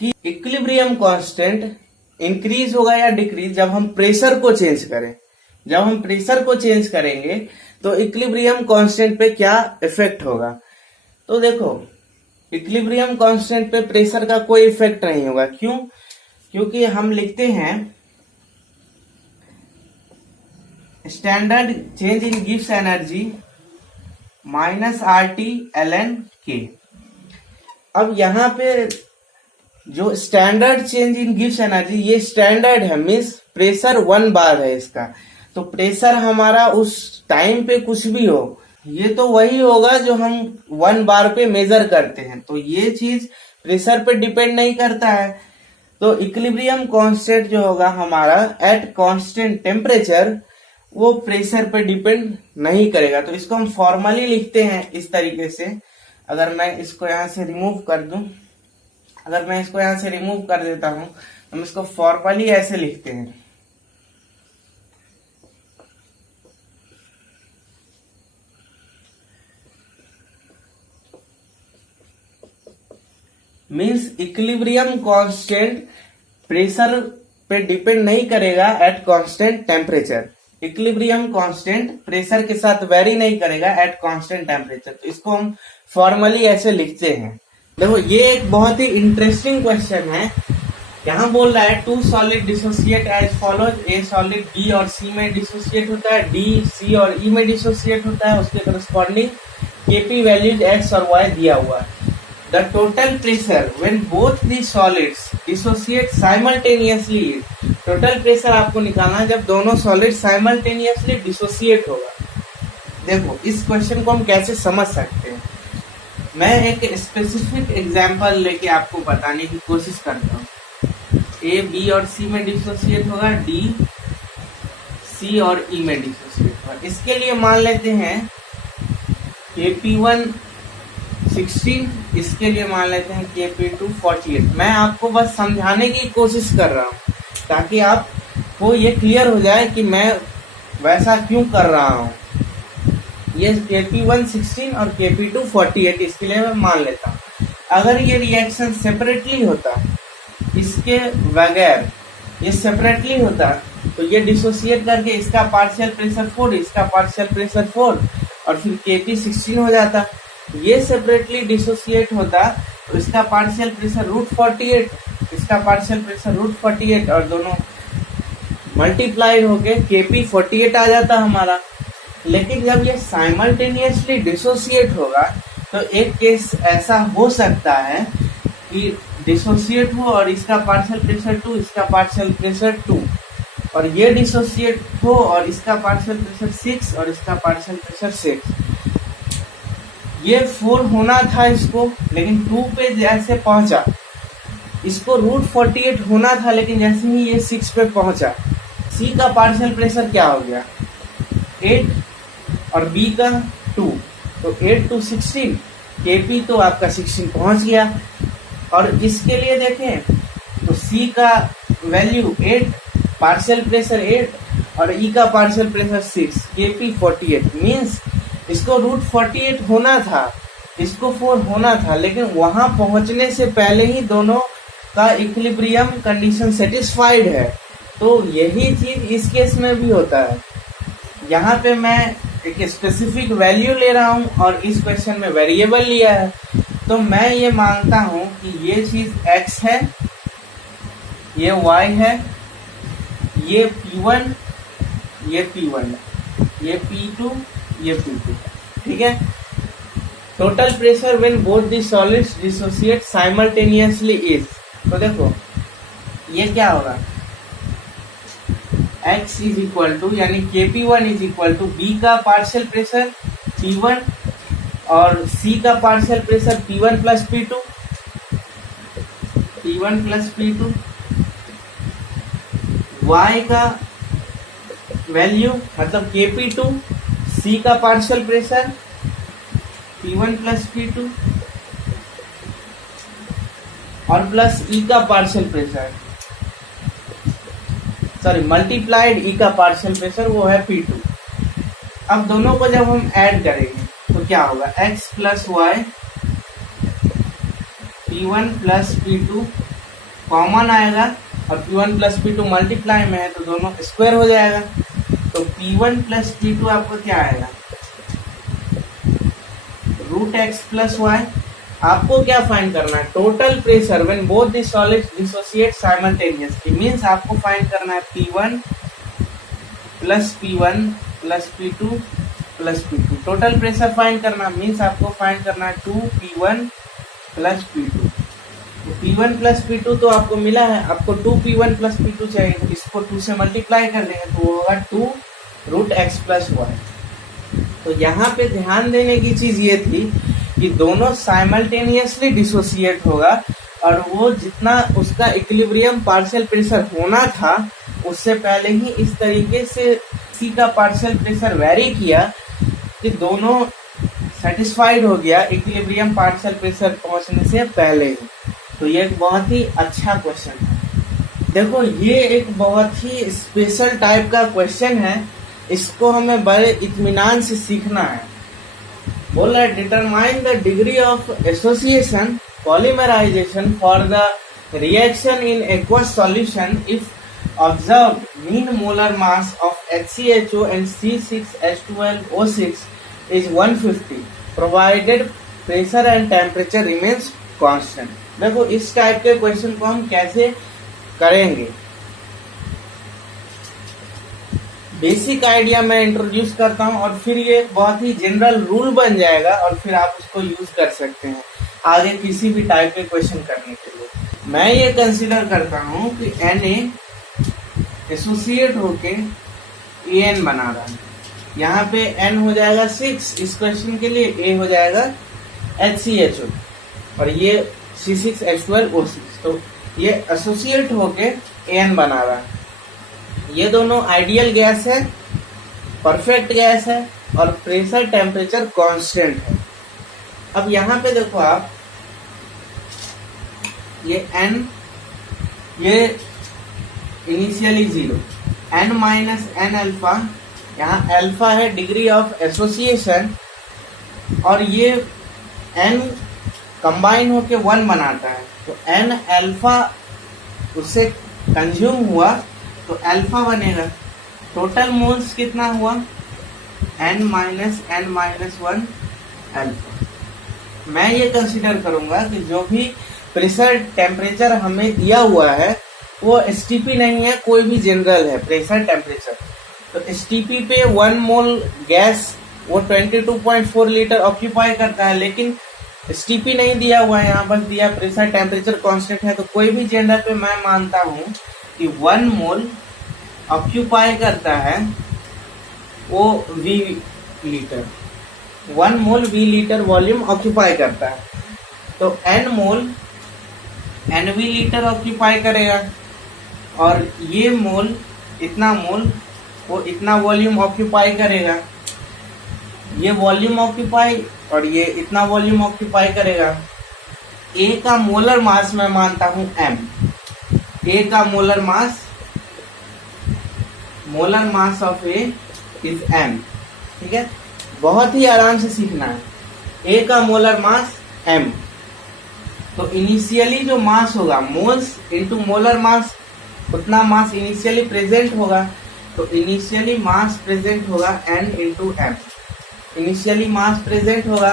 कि इक्विलिब्रियम कांस्टेंट इंक्रीज होगा या डिक्रीज जब हम प्रेशर को चेंज करें, जब हम प्रेशर को चेंज करेंगे तो इक्विलिब्रियम कांस्टेंट पे क्या इफेक्ट होगा। तो देखो इक्विलिब्रियम कांस्टेंट पे प्रेशर का कोई इफेक्ट नहीं होगा। क्यों? क्योंकि हम लिखते हैं स्टैंडर्ड चेंज इन Gibbs energy minus RT ln K। अब यहाँ पे जो स्टैंडर्ड चेंज इन गिब्स एनर्जी, ये स्टैंडर्ड है, मीन्स प्रेशर 1 बार है इसका। तो प्रेशर हमारा उस टाइम पे कुछ भी हो, ये तो वही होगा जो हम 1 बार पे मेजर करते हैं। तो ये चीज प्रेशर पे डिपेंड नहीं करता है। तो इक्विलिब्रियम कांस्टेंट जो होगा हमारा एट कांस्टेंट टेम्परेचर, वो प्रेशर पे डिपेंड नहीं करेगा। तो इसको हम फॉर्मली लिखते हैं इस तरीके से। अगर मैं इसको यहां से रिमूव कर दूं, अगर मैं इसको यहां से रिमूव कर देता हूं, हम इसको फॉर्मली ऐसे लिखते हैं। मीन्स इक्विलिब्रियम कांस्टेंट प्रेशर पे डिपेंड नहीं करेगा eight constant temperature. Equilibrium constant pressure के साथ वेरी नहीं करेगा एट कांस्टेंट टेम्परेचर। तो इसको हम फॉर्मली ऐसे लिखते हैं। देखो ये एक बहुत ही इंटरेस्टिंग क्वेश्चन है। यहाँ बोल रहा है two solid dissociate as follows. A solid B और सी में डिसोसिएट होता है, डी सी और ई में डिसोसिएट होता है। उसके करस्पॉन्डिंग केपी वैल्यूज एक्स और वाई दिया हुआ है। The total pressure when both the solids dissociate simultaneously is, total pressure आपको निकालना है जब दोनों सॉलिड simultaneously dissociate होगा। देखो इस क्वेश्चन को हम कैसे समझ सकते हैं, मैं एक स्पेसिफिक एग्जांपल लेके आपको बताने की कोशिश करता हूँ। ए बी और सी में डिसोसिएट होगा, डी सी और ई में डिसोसिएट होगा। इसके लिए मान लेते हैं KP1 16, इसके लिए मान लेते हैं KP2 48। मैं आपको बस समझाने की कोशिश कर रहा हूँ ताकि आपको ये क्लियर हो जाए कि मैं वैसा क्यों कर रहा हूँ। ये KP1 16 और KP2 48 इसके लिए मैं मान लेता हूँ। अगर ये रिएक्शन सेपरेटली होता, इसके बगैर ये सेपरेटली होता, तो ये डिसोसिएट करके इसका पार्शियल प्रेशर 4, इसका पार्शियल प्रेशर 4 और फिर KP 16 हो जाता। ये सेपरेटली डिसोसिएट होता तो इसका पार्शियल प्रेशर √48, इसका पार्शियल प्रेशर √48 और दोनों मल्टीप्लाइड होके KP 48 आ जाता हमारा। लेकिन जब ये साइमल्टेनियसली डिसोसिएट होगा तो एक केस ऐसा हो सकता है कि डिसोसिएट हो और इसका पार्शियल प्रेशर 2, इसका पार्शियल प्रेशर 2, और ये डिसोसिएट हो और इसका पार्शियल प्रेशर 6 और इसका पार्शियल प्रेशर 6। ये 4 होना था इसको, लेकिन 2 पे जैसे पहुंचा, इसको √48 होना था, लेकिन जैसे ही ये 6 पे पहुंचा, सी का पार्शियल प्रेशर क्या हो गया 8 और बी का 2, तो 8 to 16, KP तो आपका 16 पहुंच गया। और इसके लिए देखें तो सी का वैल्यू 8, पार्शियल प्रेशर 8 और ई का पार्शियल प्रेशर 6, KP 48। मीन्स इसको √48 होना था, इसको 4 होना था, लेकिन वहां पहुंचने से पहले ही दोनों का इक्विलिब्रियम कंडीशन सेटिस्फाइड है। तो यही चीज इस केस में भी होता है। यहाँ पे मैं एक स्पेसिफिक वैल्यू ले रहा हूँ और इस क्वेश्चन में वेरिएबल लिया है, तो मैं ये मानता हूँ कि ये चीज x है, ये y है, ये P1, ये P1, ये P2, ये P2, ठीक है। Total pressure when both the solids dissociate simultaneously is, तो देखो ये क्या होगा, x इज इक्वल टू यानी KP1 is equal to B का पार्शियल प्रेशर P1 और C का partial pressure P1 plus P2 y का वैल्यू मतलब KP2 C का partial pressure P1 plus P2 और प्लस E का पार्शियल प्रेशर मल्टीप्लाइड E का पार्शियल प्रेशर वो है P2। अब दोनों को जब हम ऐड करेंगे तो क्या होगा x plus Y P1 plus P2 common आएगा और P1 प्लस P2 मल्टीप्लाई में है तो दोनों स्क्वायर हो जाएगा। तो P1 प्लस P2 आपको क्या आएगा रूट x प्लस वाई। आपको क्या फाइंड करना है total pressure when both the solids dissociate simultaneously means आपको फाइंड करना है P1 plus P2 plus P2 total pressure find करना मींस आपको फाइंड करना है 2P1 प्लस P2। तो P1 प्लस P2 तो आपको मिला है, आपको 2P1 प्लस P2 चाहिए तो इसको 2 से मल्टीप्लाई कर देंगे तो वो होगा 2 रूट एक्स प्लस वाई। तो यहाँ पे ध्यान देने की चीज ये थी कि दोनों साइमल्टेनियसली डिसोसिएट होगा और वो जितना उसका इक्विलिब्रियम पार्शियल प्रेशर होना था उससे पहले ही इस तरीके से सी का पार्शियल प्रेशर वेरी किया कि दोनों सेटिस्फाइड हो गया इक्विलिब्रियम पार्शियल प्रेशर पहुंचने से पहले ही। तो ये एक बहुत ही अच्छा क्वेश्चन है। देखो ये एक बहुत ही स्पेशल टाइप का क्वेश्चन है, इसको हमें बड़े इत्मीनान से सीखना है। बोल रहा है determine the degree of association polymerization for the reaction in aqueous solution if observed mean molar mass of HCHO and C6H12O6 is 150 provided pressure and temperature remains constant। देखो इस टाइप के क्वेश्चन को हम कैसे करेंगे, बेसिक आइडिया मैं introduce करता हूं और फिर ये बहुत ही जनरल रूल बन जाएगा और फिर आप उसको यूज कर सकते हैं आगे किसी भी टाइप के क्वेश्चन करने के लिए। मैं ये कंसीडर करता हूं कि Na एसोसिएट होके An बना रहा है, यहाँ पे N हो जाएगा 6 इस क्वेश्चन के लिए, A हो जाएगा HCHO और ये C6H12O6। तो ये एसोसिएट होके An बना रहा है। ये दोनों आइडियल गैस है, परफेक्ट गैस है और प्रेशर टेम्परेचर कांस्टेंट है। अब यहाँ पे देखो आप ये N ये initially 0 N minus N alpha, यहाँ अल्फा है डिग्री ऑफ एसोसिएशन और ये N कंबाइन होके 1 बनाता है तो N अल्फा उससे कंज्यूम हुआ तो अल्फा बनेगा। टोटल मोल्स कितना हुआ N माइनस N-1 अल्फा। मैं ये कंसीडर करूंगा कि जो भी प्रेशर टेम्परेचर हमें दिया हुआ है वो STP नहीं है, कोई भी जनरल है प्रेशर टेम्परेचर। तो STP पे 1 मोल गैस वो 22.4 लीटर ऑक्यूपाई करता है, लेकिन STP नहीं दिया हुआ है, यहाँ बस दिया प्रेशर टेम्परेचर कांस्टेंट है। तो कोई भी जनरल पे मैं मानता हूँ कि 1 मोल ऑक्यूपाई करता है वो V लीटर, 1 मोल V लीटर वॉल्यूम ऑक्यूपाई करता है। तो N मोल NV लीटर ऑक्यूपाई करेगा और ये मोल इतना मोल वो इतना वॉल्यूम ऑक्यूपाई करेगा, ये वॉल्यूम ऑक्यूपाई और ये इतना वॉल्यूम ऑक्यूपाई करेगा। A का मोलर मास मैं मानता हूं M, A का molar mass of A is M। ठीक है, बहुत ही आराम से सीखना है। A का मोलर मास M, तो इनिशियली जो मास होगा मोल्स इनटू मोलर मास, उतना मास इनिशियली प्रेजेंट होगा। तो इनिशियली मास प्रेजेंट होगा N इंटू M, इनिशियली मास प्रेजेंट होगा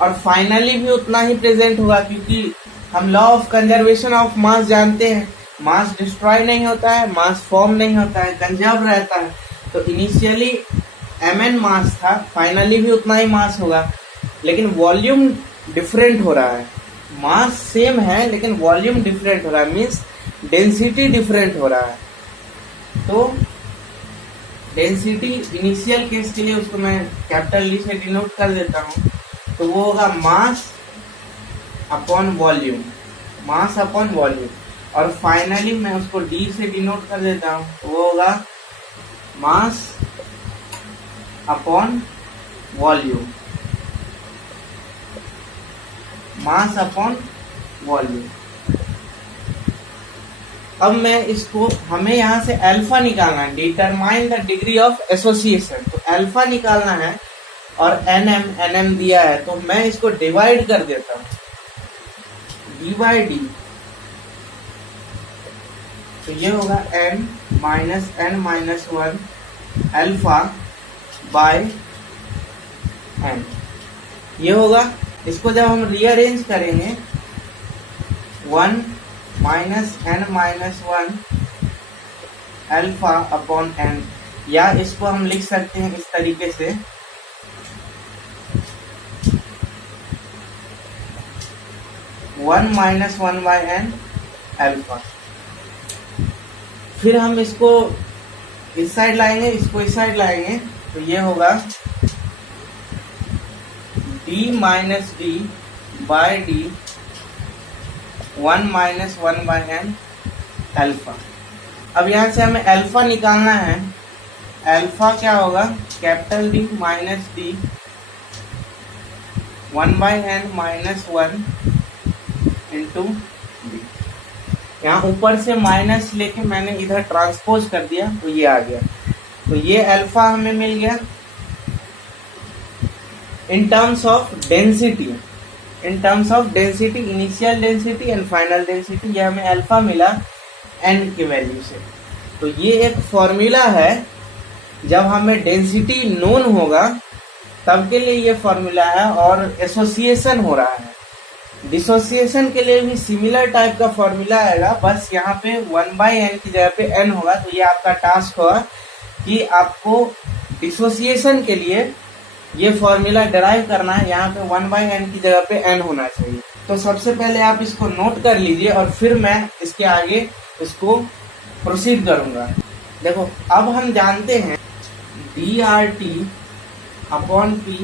और फाइनली भी उतना ही प्रेजेंट होगा, क्योंकि हम law of conservation of mass जानते हैं, मास डिस्ट्रॉय नहीं होता है, मास फॉर्म नहीं होता है, कंजर्व रहता है। तो इनिशियली Mn मास था, फाइनली भी उतना ही मास होगा, लेकिन वॉल्यूम डिफरेंट हो रहा है। मास सेम है लेकिन वॉल्यूम डिफरेंट हो रहा है, मीन्स डेंसिटी डिफरेंट हो रहा है। तो डेंसिटी इनिशियल केस के लिए उसको मैं कैपिटल डी से डिनोट कर देता हूँ, तो वो होगा mass upon volume, mass upon volume. और फाइनली मैं उसको डी से डिनोट कर देता हूँ, तो वो होगा mass upon volume, mass upon volume. अब मैं इसको, हमें यहां से अल्फा निकालना है, determine the degree of association, तो अल्फा निकालना है और एनएम दिया है, तो मैं इसको डिवाइड कर देता हूं, डी बाई डी, तो ये होगा n minus one alpha by n, ये होगा। इसको जब हम रीअरेंज करेंगे 1 minus n minus one alpha upon n, या इसको हम लिख सकते हैं इस तरीके से 1 minus one by n alpha. फिर हम इसको इस साइड लाएंगे, इसको इस साइड लाएंगे, तो ये होगा d minus D by D 1 minus one by n alpha. अब यहां से हमें अल्फा निकालना है, अल्फा क्या होगा, capital D minus D 1 by n minus one into D. यहाँ ऊपर से माइनस लेके मैंने इधर ट्रांसपोज कर दिया, तो ये आ गया, तो ये अल्फा हमें मिल गया इन terms of density, in terms of density, initial density and final density, ये हमें अल्फा मिला n की वैल्यू से। तो ये एक फॉर्मूला है, जब हमें डेंसिटी नोन होगा तब के लिए ये फॉर्मूला है, और एसोसिएशन हो रहा है। डिसोसिएशन के लिए भी सिमिलर टाइप का फॉर्मूला आएगा, बस यहाँ पे 1 बाई n की जगह पे n होगा। तो ये आपका टास्क होगा कि आपको डिसोसिएशन के लिए ये फॉर्मूला डिराइव करना है, यहाँ पे 1 बाई n की जगह पे n होना चाहिए। तो सबसे पहले आप इसको नोट कर लीजिए और फिर मैं इसके आगे इसको प्रोसीड करूंगा। देखो, अब हम जानते हैं D R T upon P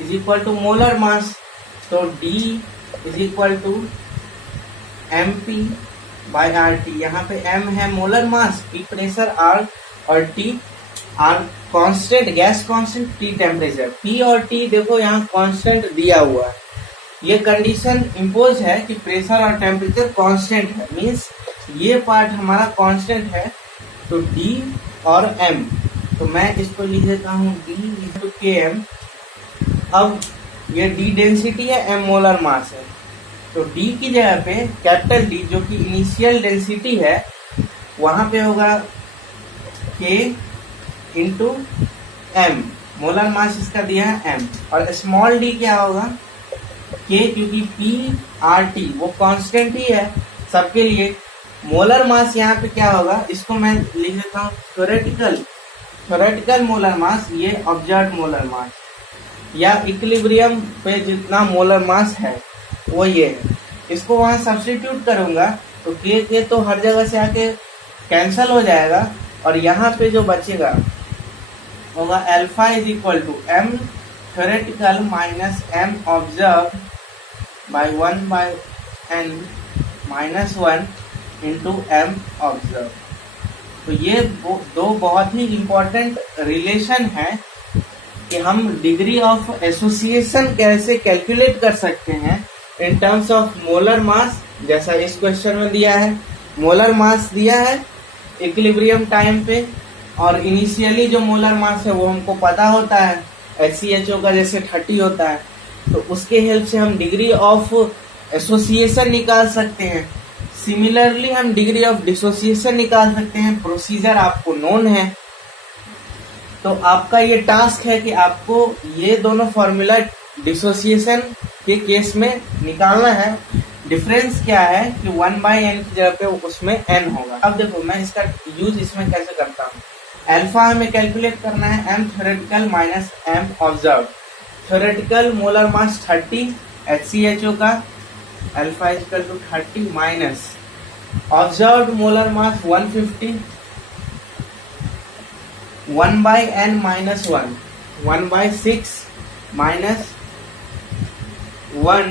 is equal to molar mass, तो D is equal to M P by R T. यहाँ पे m है molar mass, p pressure, r और t r constant, gas constant, t temperature. p और t देखो यहाँ constant दिया हुआ है, ये कंडीशन इम्पोज है कि प्रेशर और टेम्परेचर कांस्टेंट है, मीन्स ये पार्ट हमारा कांस्टेंट है। तो d और m, तो मैं इसको लिख देता हूँ d टू के एम। अब ये d डेंसिटी है, m मोलर मास है, तो d की जगह पे कैपिटल D जो कि इनिशियल डेंसिटी है, वहां पे होगा k into m, molar mass इसका दिया है m, और स्मॉल d क्या होगा k, क्योंकि p r t वो कांस्टेंट ही है सबके लिए। मोलर मास यहाँ पे क्या होगा, इसको मैं लिख देता हूँ थ्योरेटिकल मोलर मास, ये ऑब्जर्व्ड मोलर मास, या इक्विलिब्रियम पे जितना मोलर मास है वो ये है। इसको वहां सब्स्टिट्यूट करूंगा तो के तो हर जगह से आके कैंसल हो जाएगा, और यहाँ पे जो बचेगा होगा alpha is equal to m theoretical minus m observe by 1 by n minus one into m observe. तो ये दो बहुत ही इम्पोर्टेंट रिलेशन है कि हम डिग्री ऑफ एसोसिएशन कैसे कैलकुलेट कर सकते हैं इन टर्म्स ऑफ मोलर मास। जैसा इस क्वेश्चन में दिया है, मोलर मास दिया है इक्विलिब्रियम टाइम पे, और इनिशियली जो मोलर मास है वो हमको पता होता है, HCHO का जैसे 30 होता है, तो उसके हेल्प से हम डिग्री ऑफ एसोसिएशन निकाल सकते हैं। सिमिलरली हम डिग्री ऑफ डिसोसिएशन निकाल सकते हैं, प्रोसीजर आपको नोन है। तो आपका ये टास्क है कि आपको ये दोनों फॉर्मूला डिसोसिएशन के केस में निकालना है। डिफरेंस क्या है कि 1 बाई n की जगह पे उसमें n होगा। अब देखो मैं इसका यूज इसमें कैसे करता हूँ। अल्फा हमें कैलकुलेट करना है m theoretical minus m observe. Theoretical molar mass 30 HCHO का, alpha equal to 30 minus observed molar mass 150 1/n minus 1, 1/6 minus 1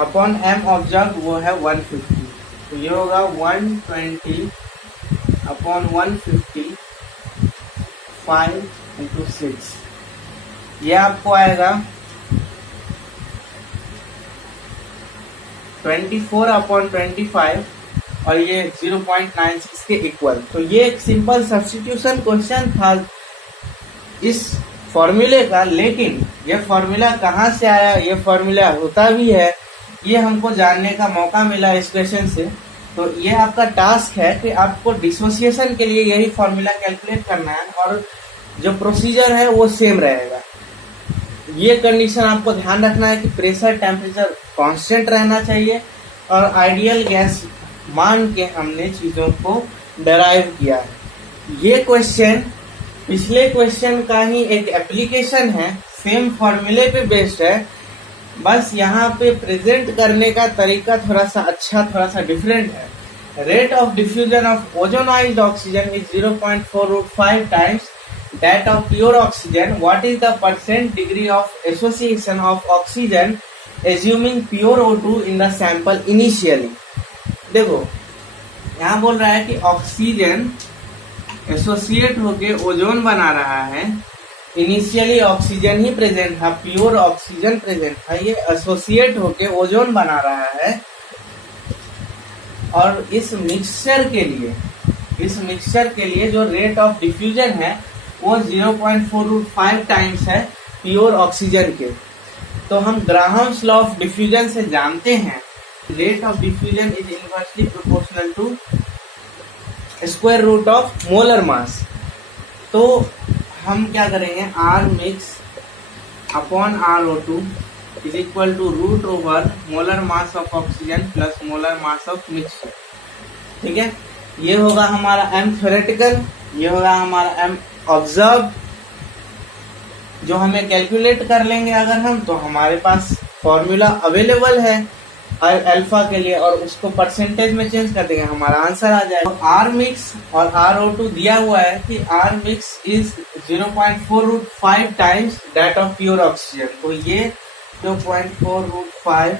upon m observe, वो है 150। तो ये होगा 120 अपॉन 150 5 इंटू 6, ये आपको आएगा 24 अपॉन 25 और ये 0.96 के इक्वल। तो ये एक सिंपल सब्स्टिट्यूशन क्वेश्चन था इस फॉर्मूले का, लेकिन ये फॉर्मूला कहाँ से आया, ये फॉर्मूला होता भी है, ये हमको जानने का मौका मिला इस क्वेश्चन से। तो ये आपका टास्क है कि आपको डिसोसिएशन के लिए यही फॉर्मूला कैलकुलेट करना है और जो प्रोसीजर है वो सेम रहेगा। ये कंडीशन आपको ध्यान रखना है कि प्रेशर टेम्परेचर कांस्टेंट रहना चाहिए और आइडियल गैस मान के हमने चीजों को डराइव किया है। ये क्वेश्चन पिछले क्वेश्चन का ही एक एप्लीकेशन है, सेम फॉर्मूले पे बेस्ड है, बस यहाँ पे प्रेजेंट करने का तरीका थोड़ा सा अच्छा, थोड़ा सा डिफरेंट है। Rate of diffusion of ozonised oxygen is 0.4 times that of pure oxygen. What is the percent degree of association of oxygen assuming pure O2 in the sample initially? देखो यहाँ बोल रहा है कि ऑक्सीजन एसोसिएट होके ozone बना रहा है। इनिशियली ऑक्सीजन ही प्रेजेंट था, प्योर ऑक्सीजन प्रेजेंट था, ये एसोसिएट होके ओजोन बना रहा है। और इस मिक्सचर के लिए जो रेट ऑफ डिफ्यूजन है वो 0.4 टाइम्स है प्योर ऑक्सीजन के। तो हम ग्राहम्स लॉ ऑफ डिफ्यूजन से जानते हैं rate of diffusion is inversely proportional to square root of molar mass. तो हम क्या करेंगे, R mix upon RO2 is equal to root over molar mass of oxygen plus molar mass of mixture. ठीक है, ये होगा हमारा M थ्योरेटिकल, ये होगा हमारा M ऑब्जर्व, जो हमें कैलकुलेट कर लेंगे अगर हम, तो हमारे पास फॉर्मूला अवेलेबल है अल्फा के लिए और उसको परसेंटेज में चेंज कर देंगे, हमारा आंसर आ जाएगा। तो R मिक्स और RO2 दिया हुआ है कि R mix is 0.4 times that of pure oxygen. तो ये 0.4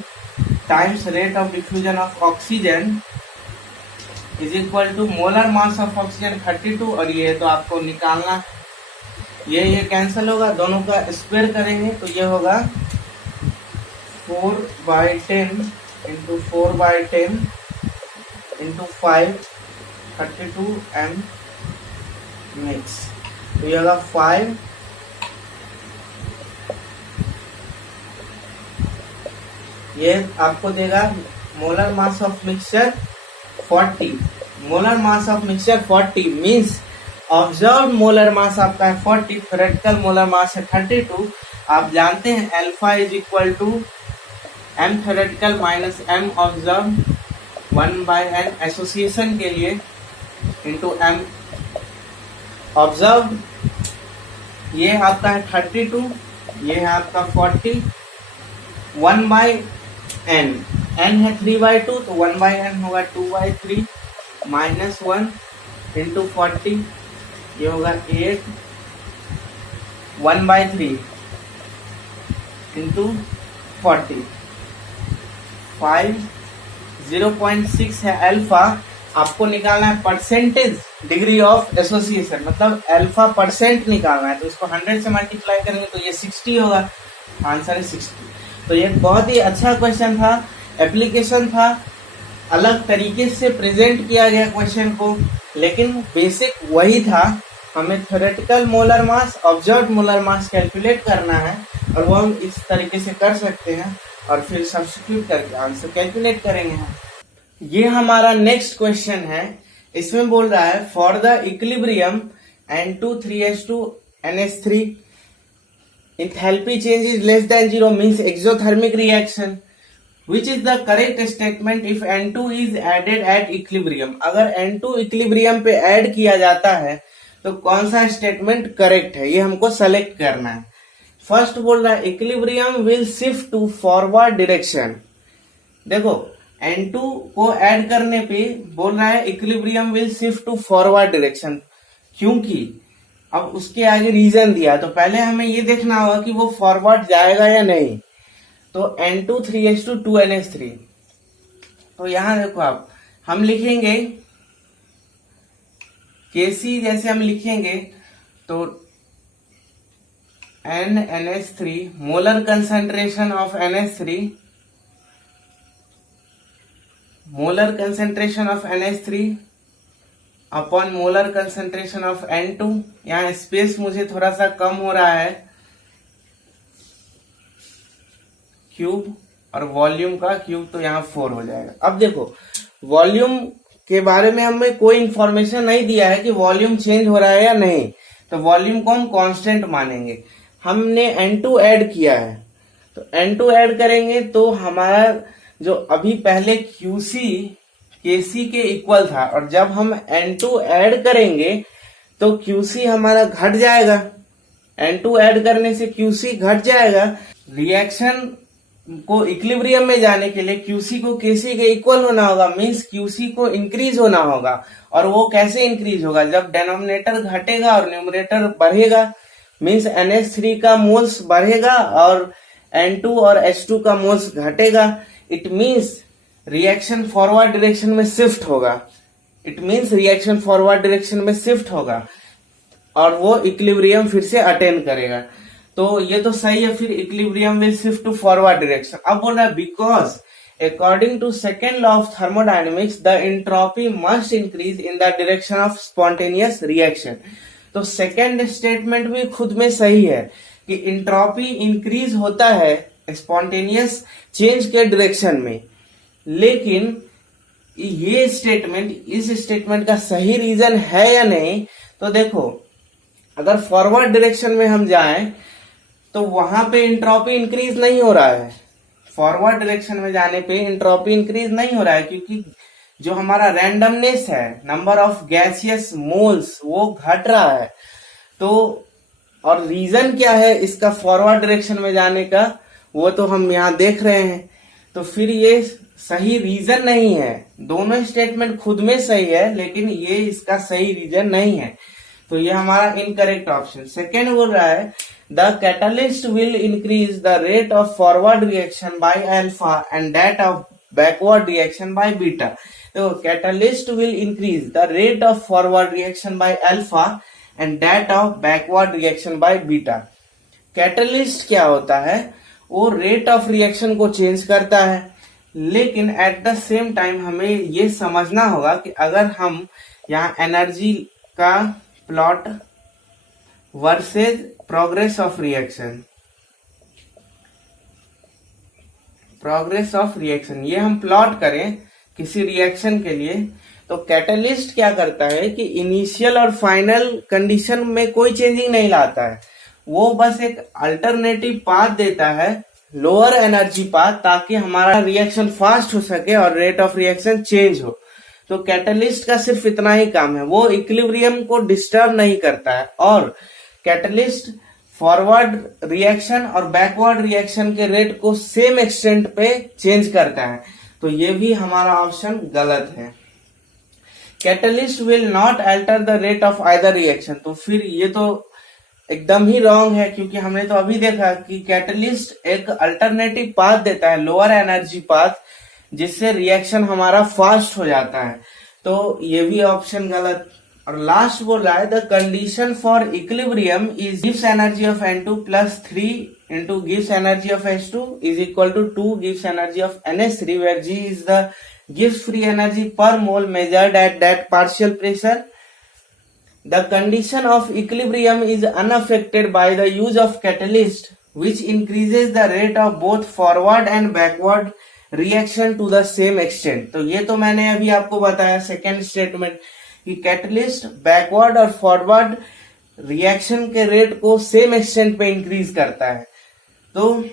times rate of diffusion of oxygen is equal to molar mass of oxygen 32 और ये तो आपको निकालना, ये कैंसिल होगा, दोनों का स्क्वायर करेंगे तो ये होगा 4/10 इंटू 4/10 इंटू 5 32 m मिक्स। तो ये होगा 5 ये आपको देगा molar mass of mixture 40, molar mass of mixture 40 means observe molar mass आपका है 40, थ्योरेटिकल मोलर मास है 32। आप जानते हैं alpha is equal to m theoretical minus m observe 1/n association के लिए इंटू m ऑब्जर्व। ये आपका है 32, ये है आपका 40, 1/n, n है 3/2 तो 1/n होगा 2/3 माइनस 1 इंटू 40, ये होगा 8, 1/3 इंटू 40, 5, 0.6 है अल्फा। आपको निकालना है परसेंटेज डिग्री ऑफ एसोसिएशन, मतलब अल्फा परसेंट निकालना है, तो इसको 100 से मल्टीप्लाई करेंगे तो ये 60 होगा, आंसर है 60। तो ये बहुत ही अच्छा क्वेश्चन था, एप्लीकेशन था, अलग तरीके से प्रेजेंट किया गया क्वेश्चन को, लेकिन बेसिक वही था। हमें थ्योरेटिकल मोलर मास, ऑब्जर्व्ड मोलर मास कैलकुलेट करना है और वो हम इस तरीके से कर सकते हैं और फिर सब्स्टिट्यूट करके आंसर कैलकुलेट करेंगे हम। ये हमारा नेक्स्ट क्वेश्चन है, इसमें बोल रहा है for the equilibrium N2 NH3 enthalpy change is less than 0 means exothermic reaction. Which is the correct statement if N2 is added at equilibrium? अगर N2 इक्विलिब्रियम पे ऐड किया जाता है तो कौन सा स्टेटमेंट करेक्ट है, ये हमको सेलेक्ट करना है। फर्स्ट बोल रहा है equilibrium will shift to forward direction. देखो N2 को ऐड करने पे बोल रहा है equilibrium will shift to forward direction, क्योंकि अब उसके आगे रीजन दिया, तो पहले हमें ये देखना होगा कि वो फॉरवर्ड जाएगा या नहीं। तो N2 3:2 2NH3, तो यहां देखो आप, हम लिखेंगे Kc, जैसे हम लिखेंगे तो NNH3 molar concentration of NH3, molar concentration of NH3 upon molar concentration of N2। यहाँ स्पेस मुझे थोड़ा सा कम हो रहा है, क्यूब और वॉल्यूम का क्यूब, तो यहाँ 4 हो जाएगा। अब देखो वॉल्यूम के बारे में हमें कोई इंफॉर्मेशन नहीं दिया है कि वॉल्यूम चेंज हो रहा है या नहीं, तो वॉल्यूम को हम कांस्टेंट मानेंगे। हमने N2 ऐड किया है, तो N2 ऐड करेंगे तो हमारा जो अभी पहले QC KC के इक्वल था, और जब हम N2 ऐड करेंगे तो QC हमारा घट जाएगा। N2 ऐड करने से QC घट जाएगा। रिएक्शन को इक्विलिब्रियम में जाने के लिए QC को KC के इक्वल होना होगा, मींस QC को इंक्रीज होना होगा। और वो कैसे इंक्रीज होगा? जब डेनोमिनेटर घटेगा और न्यूमरेटर बढ़ेगा, मींस NH3 का मोल्स बढ़ेगा और N2 और H2 का मोल्स घटेगा। It means reaction forward direction में शिफ्ट होगा। It means reaction forward direction में शिफ्ट होगा और वो इक्विलिब्रियम फिर से अटेन करेगा। तो ये तो सही है, फिर equilibrium will shift to forward direction. अब बोल रहा है because according to second law of thermodynamics the entropy must increase in the direction of spontaneous reaction. तो सेकेंड स्टेटमेंट भी खुद में सही है कि एंट्रोपी इंक्रीज होता है स्पॉन्टेनियस चेंज के डायरेक्शन में, लेकिन ये स्टेटमेंट, इस स्टेटमेंट का सही रीजन है या नहीं? तो देखो अगर फॉरवर्ड डायरेक्शन में हम जाएं तो वहां पे एंट्रोपी इंक्रीज नहीं हो रहा है। फॉरवर्ड डायरेक्शन में जाने पे एंट्रोपी इंक्रीज नहीं हो रहा है, क्योंकि जो हमारा रैंडमनेस है, नंबर ऑफ गैसियस मोल्स, वो घट रहा है। तो और रीजन क्या है इसका फॉरवर्ड डायरेक्शन में जाने का, वो तो हम यहाँ देख रहे हैं। तो फिर ये सही रीजन नहीं है। दोनों स्टेटमेंट खुद में सही है, लेकिन ये इसका सही रीजन नहीं है। तो ये हमारा इनकरेक्ट ऑप्शन। सेकेंड बोल रहा है the catalyst will increase the rate of forward reaction by alpha and that of backward reaction by beta. तो catalyst will increase the rate of forward reaction by alpha and that of backward reaction by beta. Catalyst क्या होता है? वो rate of reaction को change करता है, लेकिन at the same time हमें ये समझना होगा कि अगर हम यहाँ एनर्जी का plot versus progress of reaction, progress of reaction, ये हम प्लॉट करें किसी रिएक्शन के लिए, तो कैटलिस्ट क्या करता है कि इनिशियल और फाइनल कंडीशन में कोई चेंजिंग नहीं लाता है। वो बस एक अल्टरनेटिव पाथ देता है, लोअर एनर्जी पाथ, ताकि हमारा रिएक्शन फास्ट हो सके और रेट ऑफ रिएक्शन चेंज हो। तो कैटलिस्ट का सिर्फ इतना ही काम है, वो इक्विलिब्रियम को डिस्टर्ब नहीं करता है। और कैटलिस्ट फॉरवर्ड रिएक्शन और बैकवर्ड रिएक्शन के रेट को सेम एक्सटेंट पे चेंज करता है। तो ये भी हमारा ऑप्शन गलत है। Catalyst will not alter the rate of either reaction, तो फिर ये तो एकदम ही रॉन्ग है, क्योंकि हमने तो अभी देखा कि कैटलिस्ट एक अल्टरनेटिव पाथ देता है, लोअर एनर्जी पाथ, जिससे रिएक्शन हमारा फास्ट हो जाता है। तो ये भी ऑप्शन गलत। और लास्ट बोल रहा है the condition for equilibrium is गिव्स energy of N2 plus 3 into गिव्स energy of H2 is equal to 2 गिव्स energy of NH3, where G is the गिव्स free energy per mole measured at that partial pressure. The condition of equilibrium is unaffected by the use of catalyst, which increases the rate of both forward and backward reaction to the same extent. तो ये तो मैंने अभी आपको बताया second statement कि catalyst backward और forward reaction के रेट को सेम एक्सटेंट पे इंक्रीज करता है। तो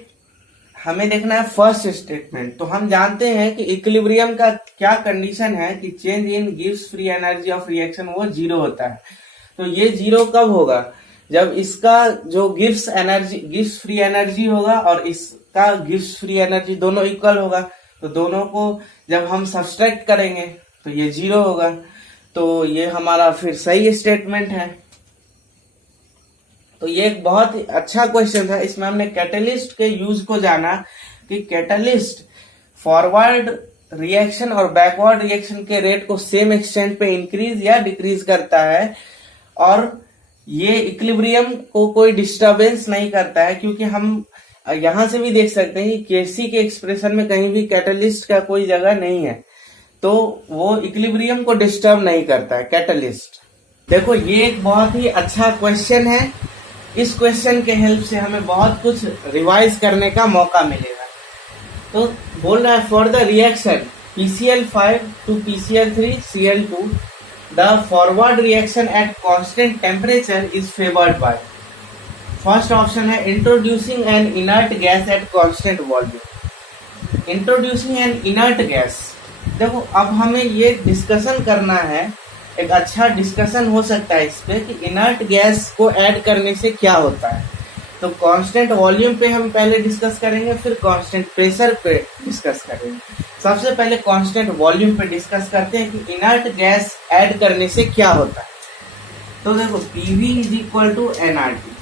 हमें देखना है फर्स्ट स्टेटमेंट। तो हम जानते हैं कि इक्विलिब्रियम का क्या कंडीशन है कि change in gives free energy of reaction वो 0 होता है। तो ये 0 कब होगा? जब इसका जो गिव्स फ्री एनर्जी होगा और इसका गिव्स फ्री एनर्जी दोनों इक्वल होगा। तो दोनों को जब हम सब्सट्रैक्ट करेंगे तो ये 0 होगा। तो ये हमारा फिर सही स्टेटमेंट है। तो ये एक बहुत ही अच्छा क्वेश्चन था। इसमें हमने कैटलिस्ट के यूज को जाना कि कैटलिस्ट फॉरवर्ड रिएक्शन और बैकवर्ड रिएक्शन के रेट को सेम एक्सटेंट पे इंक्रीज या डिक्रीज करता है, और ये इक्विलिब्रियम को कोई डिस्टरबेंस नहीं करता है, क्योंकि हम यहां से भी देख सकते हैं कि केसी के एक्सप्रेशन में कहीं भी कैटलिस्ट का कोई जगह नहीं है, तो वो इक्विलिब्रियम को डिस्टर्ब नहीं करता है कैटलिस्ट। देखो ये एक बहुत ही अच्छा क्वेश्चन है। इस क्वेश्चन के हेल्प से हमें बहुत कुछ रिवाइज करने का मौका मिलेगा। तो बोल रहा है for the reaction PCl5 to PCl3 Cl2 the forward reaction at constant temperature is favoured by. First option है introducing an inert gas at constant volume. Introducing an inert gas, देखो अब हमें ये डिस्कशन करना है, एक अच्छा डिस्कशन हो सकता है इस पे कि इनर्ट गैस को ऐड करने से क्या होता है। तो कांस्टेंट वॉल्यूम पे हम पहले डिस्कस करेंगे, फिर कांस्टेंट प्रेशर पे डिस्कस करेंगे। सबसे पहले कांस्टेंट वॉल्यूम पे डिस्कस करते हैं कि इनर्ट गैस ऐड करने से क्या होता है। तो देखो PV is equal to nRT,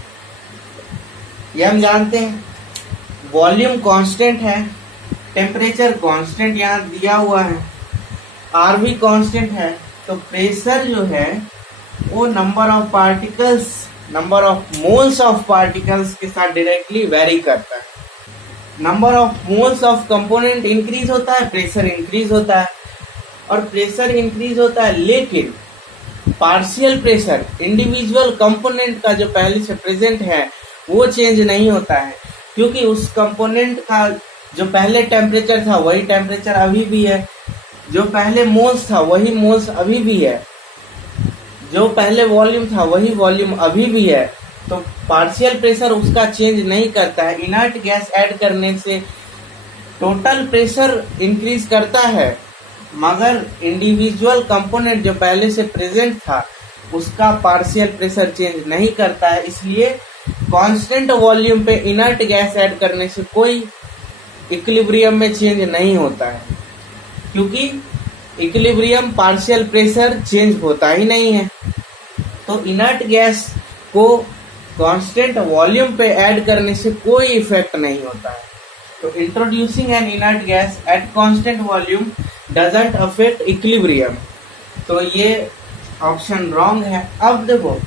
ये हम जानते हैं। वॉल्यूम कांस्टेंट है, टेम्परेचर कांस्टेंट यहाँ दिया हुआ है, R भी कांस्टेंट है, तो प्रेशर जो है वो number of particles, number of moles of particles के साथ डायरेक्टली वेरी करता है। Number of moles of component increase होता है, प्रेशर इंक्रीज होता है, और प्रेशर इंक्रीज होता है, लेकिन पार्शियल प्रेशर इंडिविजुअल कंपोनेंट का जो पहले से प्रेजेंट है वो चेंज नहीं होता है, क्योंकि उस कंपोनेंट का जो पहले टेम्परेचर था वही टेम्परेचर अभी भी है, जो पहले मोल्स था वही मोल्स अभी भी है, जो पहले वॉल्यूम था वही वॉल्यूम अभी भी है। तो पार्शियल प्रेशर उसका चेंज नहीं करता है। इनर्ट गैस ऐड करने से टोटल प्रेशर इंक्रीज करता है, मगर इंडिविजुअल कंपोनेंट जो पहले से प्रेजेंट था उसका पार्शियल प्रेशर चेंज नहीं करता है। इसलिए कांस्टेंट वॉल्यूम पे इनर्ट गैस ऐड करने से कोई इक्विलिब्रियम में चेंज नहीं होता है, क्योंकि इक्विलिब्रियम पार्शियल प्रेशर चेंज होता ही नहीं है। तो इनर्ट गैस को कांस्टेंट वॉल्यूम पे ऐड करने से कोई इफेक्ट नहीं होता है। तो introducing an inert gas at constant volume doesn't affect equilibrium, तो ये ऑप्शन रॉन्ग है। अब देखो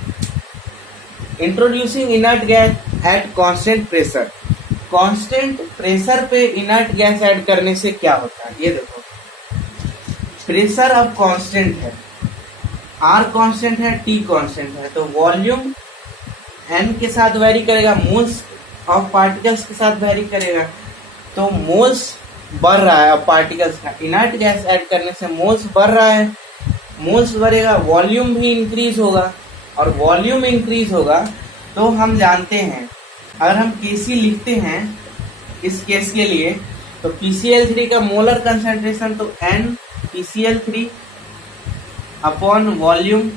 introducing inert gas at constant pressure, constant pressure पे इनर्ट गैस ऐड करने से क्या होता है। ये देखो प्रेशर अब कांस्टेंट है, R कांस्टेंट है, T कांस्टेंट है, तो वॉल्यूम N के साथ वेरी करेगा, मोल्स ऑफ पार्टिकल्स के साथ वेरी करेगा, तो मोल्स बढ़ रहा है अब पार्टिकल्स का। इनर्ट गैस ऐड करने से मोल्स बढ़ रहा है, मोल्स बढ़ेगा, वॉल्यूम भी इंक्रीज होगा, और वॉल्यूम इंक्रीज होगा तो हम जानते हैं, अगर हम Kc लिखते हैं इस केस के लिए, तो PCl3 का मोलर कंसंट्रेशन तो N PCl3 upon volume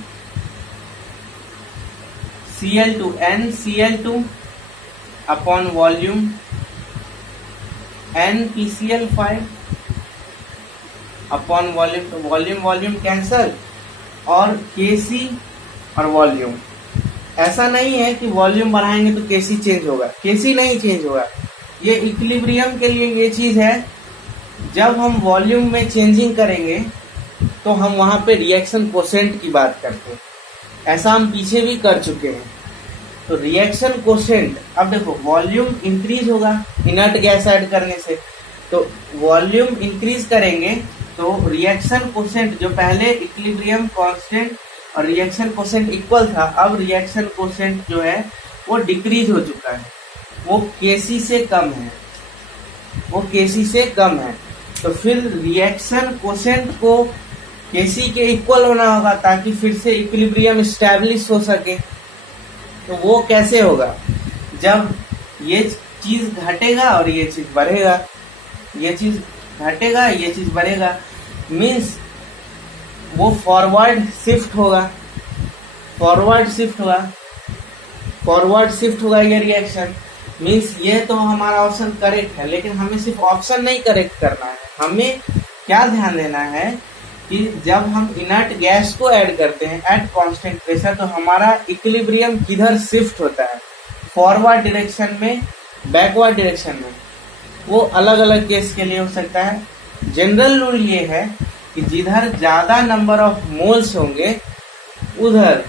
Cl2 N Cl2 upon volume N PCl5 upon volume, तो वॉल्यूम वॉल्यूम कैंसल, और Kc और वॉल्यूम। ऐसा नहीं है कि वॉल्यूम बढ़ाएंगे तो Kc चेंज होगा, Kc नहीं चेंज होगा। ये इक्विलिब्रियम के लिए ये चीज है, जब हम वॉल्यूम में चेंजिंग करेंगे तो हम वहां पे रिएक्शन कोसेंट की बात करते हैं, ऐसा हम पीछे भी कर चुके हैं। तो रिएक्शन कोसेंट, अब देखो वॉल्यूम इंक्रीज होगा इनर्ट गैस ऐड करने से, तो वॉल्यूम इंक्रीज करेंगे तो रिएक्शन कोसेंट, जो पहले इक्विलिब्रियम कांस्टेंट और रिएक्शन कोसेंट इक्वल था, अब रिएक्शन कोसेंट जो है वो डिक्रीज हो चुका है, वो Kc से कम है, वो Kc से कम है। तो फिर रिएक्शन कोसेंट को Kc के इक्वल होना होगा ताकि फिर से इक्विलिब्रियम स्टैब्लिश हो सके। तो वो कैसे होगा, जब ये चीज घटेगा और ये चीज बढ़ेगा, ये चीज घटेगा ये चीज बढ़ेगा, मीन्स वो फॉरवर्ड शिफ्ट होगा, फॉरवर्ड शिफ्ट होगा, फॉरवर्ड शिफ्ट होगा ये रिएक्शन। मीन्स ये तो हमारा ऑप्शन करेक्ट है, लेकिन हमें सिर्फ ऑप्शन नहीं करेक्ट करना है, हमें क्या ध्यान देना है कि जब हम इनर्ट गैस को ऐड करते हैं एट कांस्टेंट प्रेशर, तो हमारा इक्विलिब्रियम किधर शिफ्ट होता है। फॉरवर्ड डायरेक्शन में, बैकवर्ड डायरेक्शन में, वो अलग अलग केस के लिए हो सकता है। जनरल रूल ये है कि जिधर ज्यादा नंबर ऑफ मोल्स होंगे उधर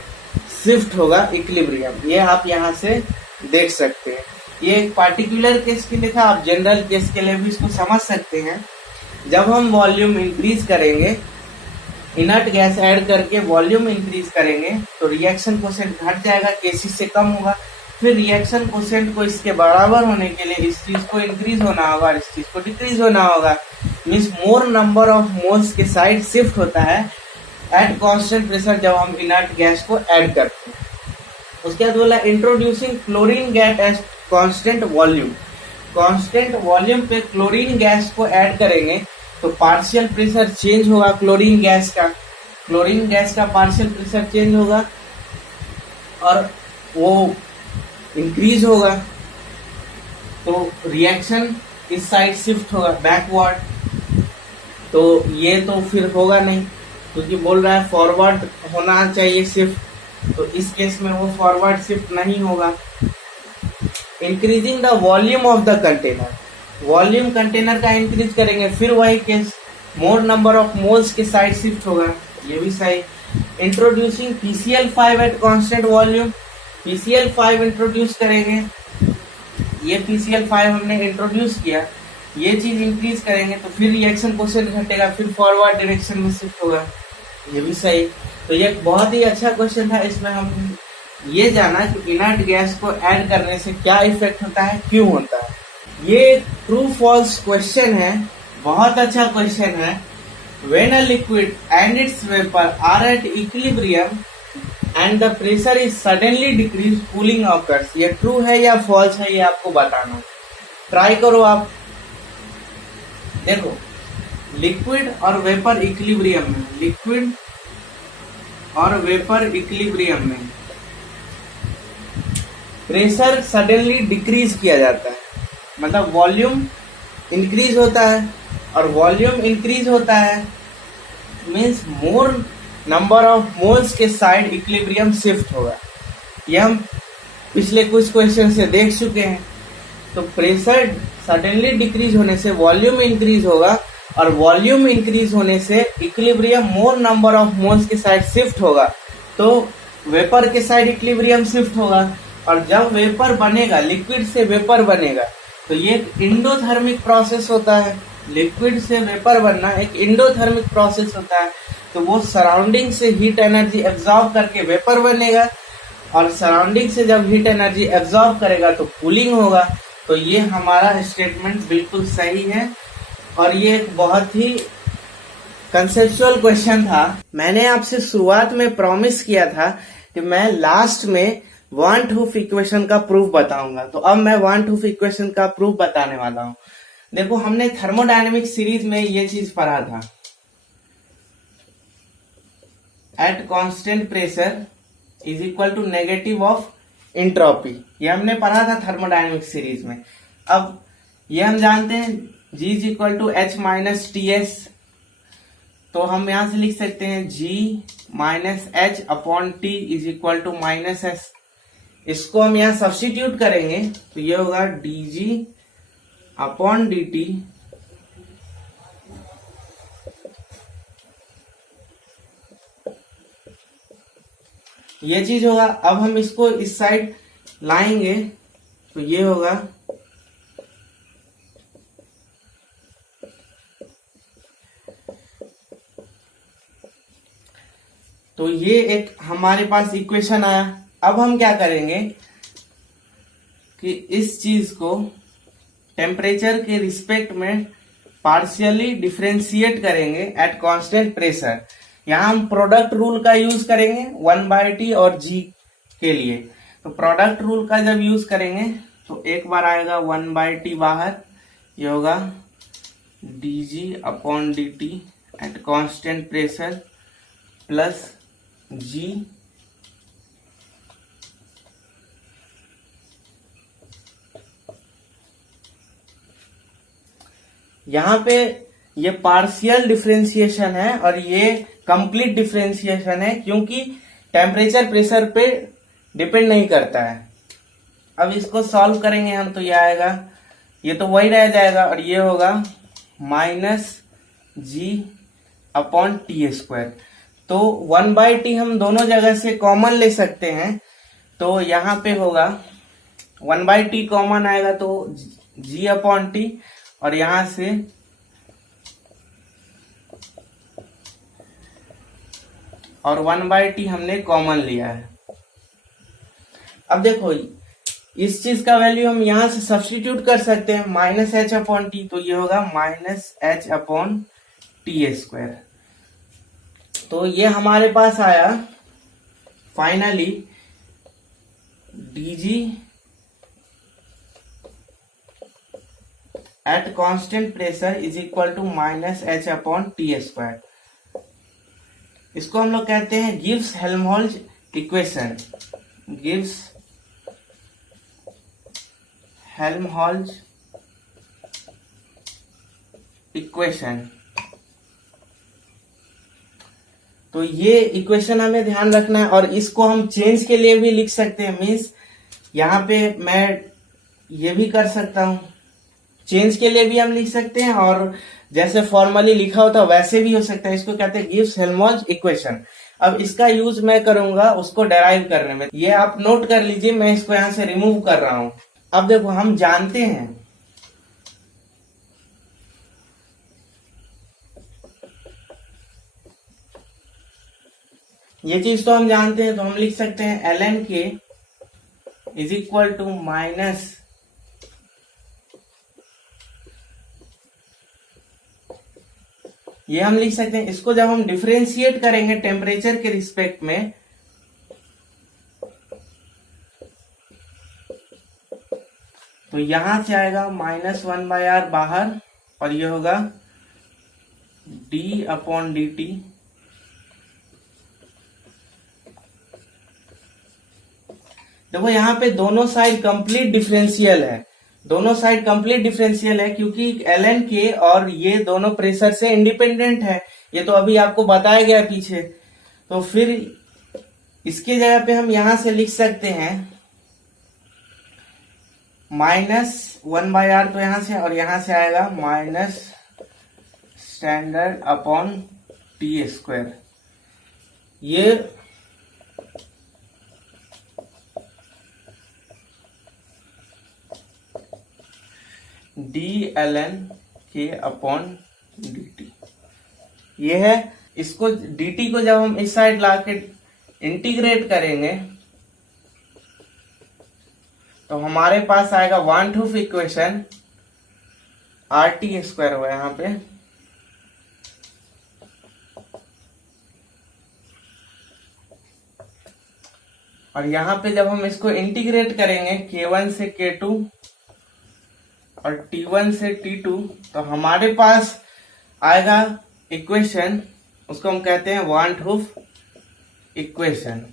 शिफ्ट होगा इक्विलिब्रियम। ये आप यहाँ से देख सकते हैं। ये एक पार्टिकुलर केस के लिए था, आप जनरल केस के लिए भी इसको समझ सकते हैं। जब हम वॉल्यूम इंक्रीज करेंगे, इनर्ट गैस ऐड करके वॉल्यूम इंक्रीज करेंगे तो रिएक्शन कोसेंट घट जाएगा, केसी से कम होगा। फिर रिएक्शन कोसेंट को इसके बराबर होने के लिए इस चीज को इंक्रीज होना होगा, इस चीज को डिक्रीज होना होगा। Means more number of moles के साइड शिफ्ट होता है एट कांस्टेंट प्रेशर जब हम इनर्ट गैस को ऐड करते हैं। उसके बाद बोला introducing chlorine gas at constant volume. Constant volume पे क्लोरीन गैस को ऐड करेंगे तो पार्शियल प्रेशर चेंज होगा। क्लोरीन गैस का पार्शियल प्रेशर चेंज होगा और वो इंक्रीज होगा, तो रिएक्शन इस साइड शिफ्ट होगा बैकवर्ड। तो ये तो फिर होगा नहीं, क्योंकि बोल रहा है फॉरवर्ड होना चाहिए शिफ्ट, तो इस केस में वो फॉरवर्ड शिफ्ट नहीं होगा। Increasing the volume of the container, volume container का इंक्रीज करेंगे, फिर वही case more number of moles के साइड शिफ्ट होगा, ये भी सही। Introducing PCl5 eight constant volume, PCl5 introduce करेंगे, ये PCl5 हमने इंट्रोड्यूस किया, ये चीज इंक्रीज करेंगे तो फिर रिएक्शन कोसेंट घटेगा, फिर फॉरवर्ड डायरेक्शन में शिफ्ट होगा, ये भी सही। तो ये बहुत ही अच्छा क्वेश्चन था। इसमें हम ये जाना कि इनर्ट गैस को ऐड करने से क्या इफेक्ट होता है, क्यों होता है। ये ट्रू फॉल्स क्वेश्चन है, बहुत अच्छा क्वेश्चन है। When a liquid and its vapour are at equilibrium and the pressure is suddenly decrease, cooling occurs. ये ट्रू है या फॉल्स है, ये आपको बताना। ट्राई करो आप। देखो, लिक्विड और वेपर इक्विलिब्रियम में, लिक्विड और वेपर इक्विलिब्रियम में प्रेशर सडनली डिक्रीज किया जाता है, मतलब वॉल्यूम इंक्रीज होता है, और वॉल्यूम इंक्रीज होता है means more number of moles के साइड इक्विलिब्रियम शिफ्ट होगा। ये हम पिछले कुछ क्वेश्चन से देख चुके हैं। तो प्रेशर सडनली डिक्रीज होने से वॉल्यूम इंक्रीज होगा, और वॉल्यूम इंक्रीज होने से equilibrium more number of moles के साइड शिफ्ट होगा, तो वेपर के साइड इक्विलिब्रियम शिफ्ट होगा। और जब वेपर बनेगा, लिक्विड से वेपर बनेगा, तो ये एक इंडोथर्मिक प्रोसेस होता है। लिक्विड से वेपर बनना एक इंडोथर्मिक प्रोसेस होता है। तो वो सराउंडिंग से हीट एनर्जी एब्जॉर्ब करके वेपर बनेगा, और सराउंडिंग से जब हीट एनर्जी एब्जॉर्ब करेगा तो कूलिंग होगा। तो ये हमारा स्टेटमेंट बिल्कुल सही है, और ये एक बहुत ही कंसेप्चुअल क्वेश्चन था। मैंने आपसे शुरुआत में प्रॉमिस किया था कि मैं लास्ट में वान हूफ इक्वेशन का प्रूफ बताऊंगा, तो अब मैं वान हूफ इक्वेशन का प्रूफ बताने वाला हूं। देखो, हमने थर्मोडायनेमिक सीरीज में ये चीज पढ़ा था, at constant pressure is equal to negative of entropy. ये हमने पढ़ा था थर्मोडायनेमिक सीरीज में। अब ये हम जानते हैं G is equal to H minus TS, तो हम यहां से लिख सकते हैं G माइनस H upon T is equal to minus S। इसको हम यहां सब्स्टिट्यूट करेंगे तो ये होगा dG अपॉन dt ये चीज होगा। अब हम इसको इस साइड लाएंगे तो ये होगा तो ये एक हमारे पास इक्वेशन आया। अब हम क्या करेंगे कि इस चीज को टेम्परेचर के रिस्पेक्ट में पार्शियली डिफरेंशिएट करेंगे एट कांस्टेंट प्रेशर। यहां हम प्रोडक्ट रूल का यूज करेंगे 1/T और G के लिए। तो प्रोडक्ट रूल का जब यूज करेंगे तो एक बार आएगा 1/T बाहर, ये होगा dG upon dt eight constant pressure plus G यहाँ पे ये पार्शियल डिफरेंशिएशन है और ये कंप्लीट डिफरेंशिएशन है, क्योंकि टेम्परेचर प्रेशर पे डिपेंड नहीं करता है। अब इसको सॉल्व करेंगे हम तो ये आएगा, ये तो वही रह जाएगा और ये होगा -g/t²। तो 1/t हम दोनों जगह से कॉमन ले सकते हैं, तो यहाँ पे होगा 1/t कॉमन आएगा तो g/t और यहां से और 1/t हमने कॉमन लिया है। अब देखो इस चीज का वैल्यू हम यहां से सब्स्टिट्यूट कर सकते हैं, -h/t, तो ये होगा -h/t²। तो ये हमारे पास आया finally dg at constant pressure is equal to -h/t²। इसको हम लोग कहते हैं Gibbs Helmholtz equation. Gibbs Helmholtz equation. तो ये इक्वेशन हमें ध्यान रखना है और इसको हम चेंज के लिए भी लिख सकते हैं। मीन्स यहाँ पे मैं ये भी कर सकता हूं, चेंज के लिए भी हम लिख सकते हैं और जैसे फॉर्मली लिखा होता है वैसे भी हो सकता है। इसको कहते हैं गिब्स हेल्महोल्ट्ज इक्वेशन। अब इसका यूज मैं करूंगा उसको डेराइव करने में। ये आप नोट कर लीजिए, मैं इसको यहां से रिमूव कर रहा हूं। अब देखो हम जानते हैं ये चीज तो हम जानते हैं, तो हम लिख सकते हैं ln k is equal to minus ये हम लिख सकते हैं। इसको जब हम डिफरेंशिएट करेंगे टेम्परेचर के रिस्पेक्ट में, तो यहां से आएगा -1/r बाहर और ये होगा d/dt। देखो यहाँ पे दोनों साइड कंप्लीट डिफरेंशियल है, दोनों साइड कंप्लीट डिफरेंशियल है क्योंकि ln k और ये दोनों प्रेशर से इंडिपेंडेंट है। ये तो अभी आपको बताया गया पीछे। तो फिर इसके जगह पे हम यहां से लिख सकते हैं -1/r, तो यहां से और यहां से आएगा -standard/t²। ये d/ln k/dt ये है। इसको dt को जब हम इस साइड लाके इंटीग्रेट करेंगे तो हमारे पास आएगा वन टू इक्वेशन RT² हुआ यहाँ पे, और यहाँ पे जब हम इसको इंटीग्रेट करेंगे K1 से K2 और T1 से T2 तो हमारे पास आएगा इक्वेशन, उसको हम कहते हैं वन टू इक्वेशन।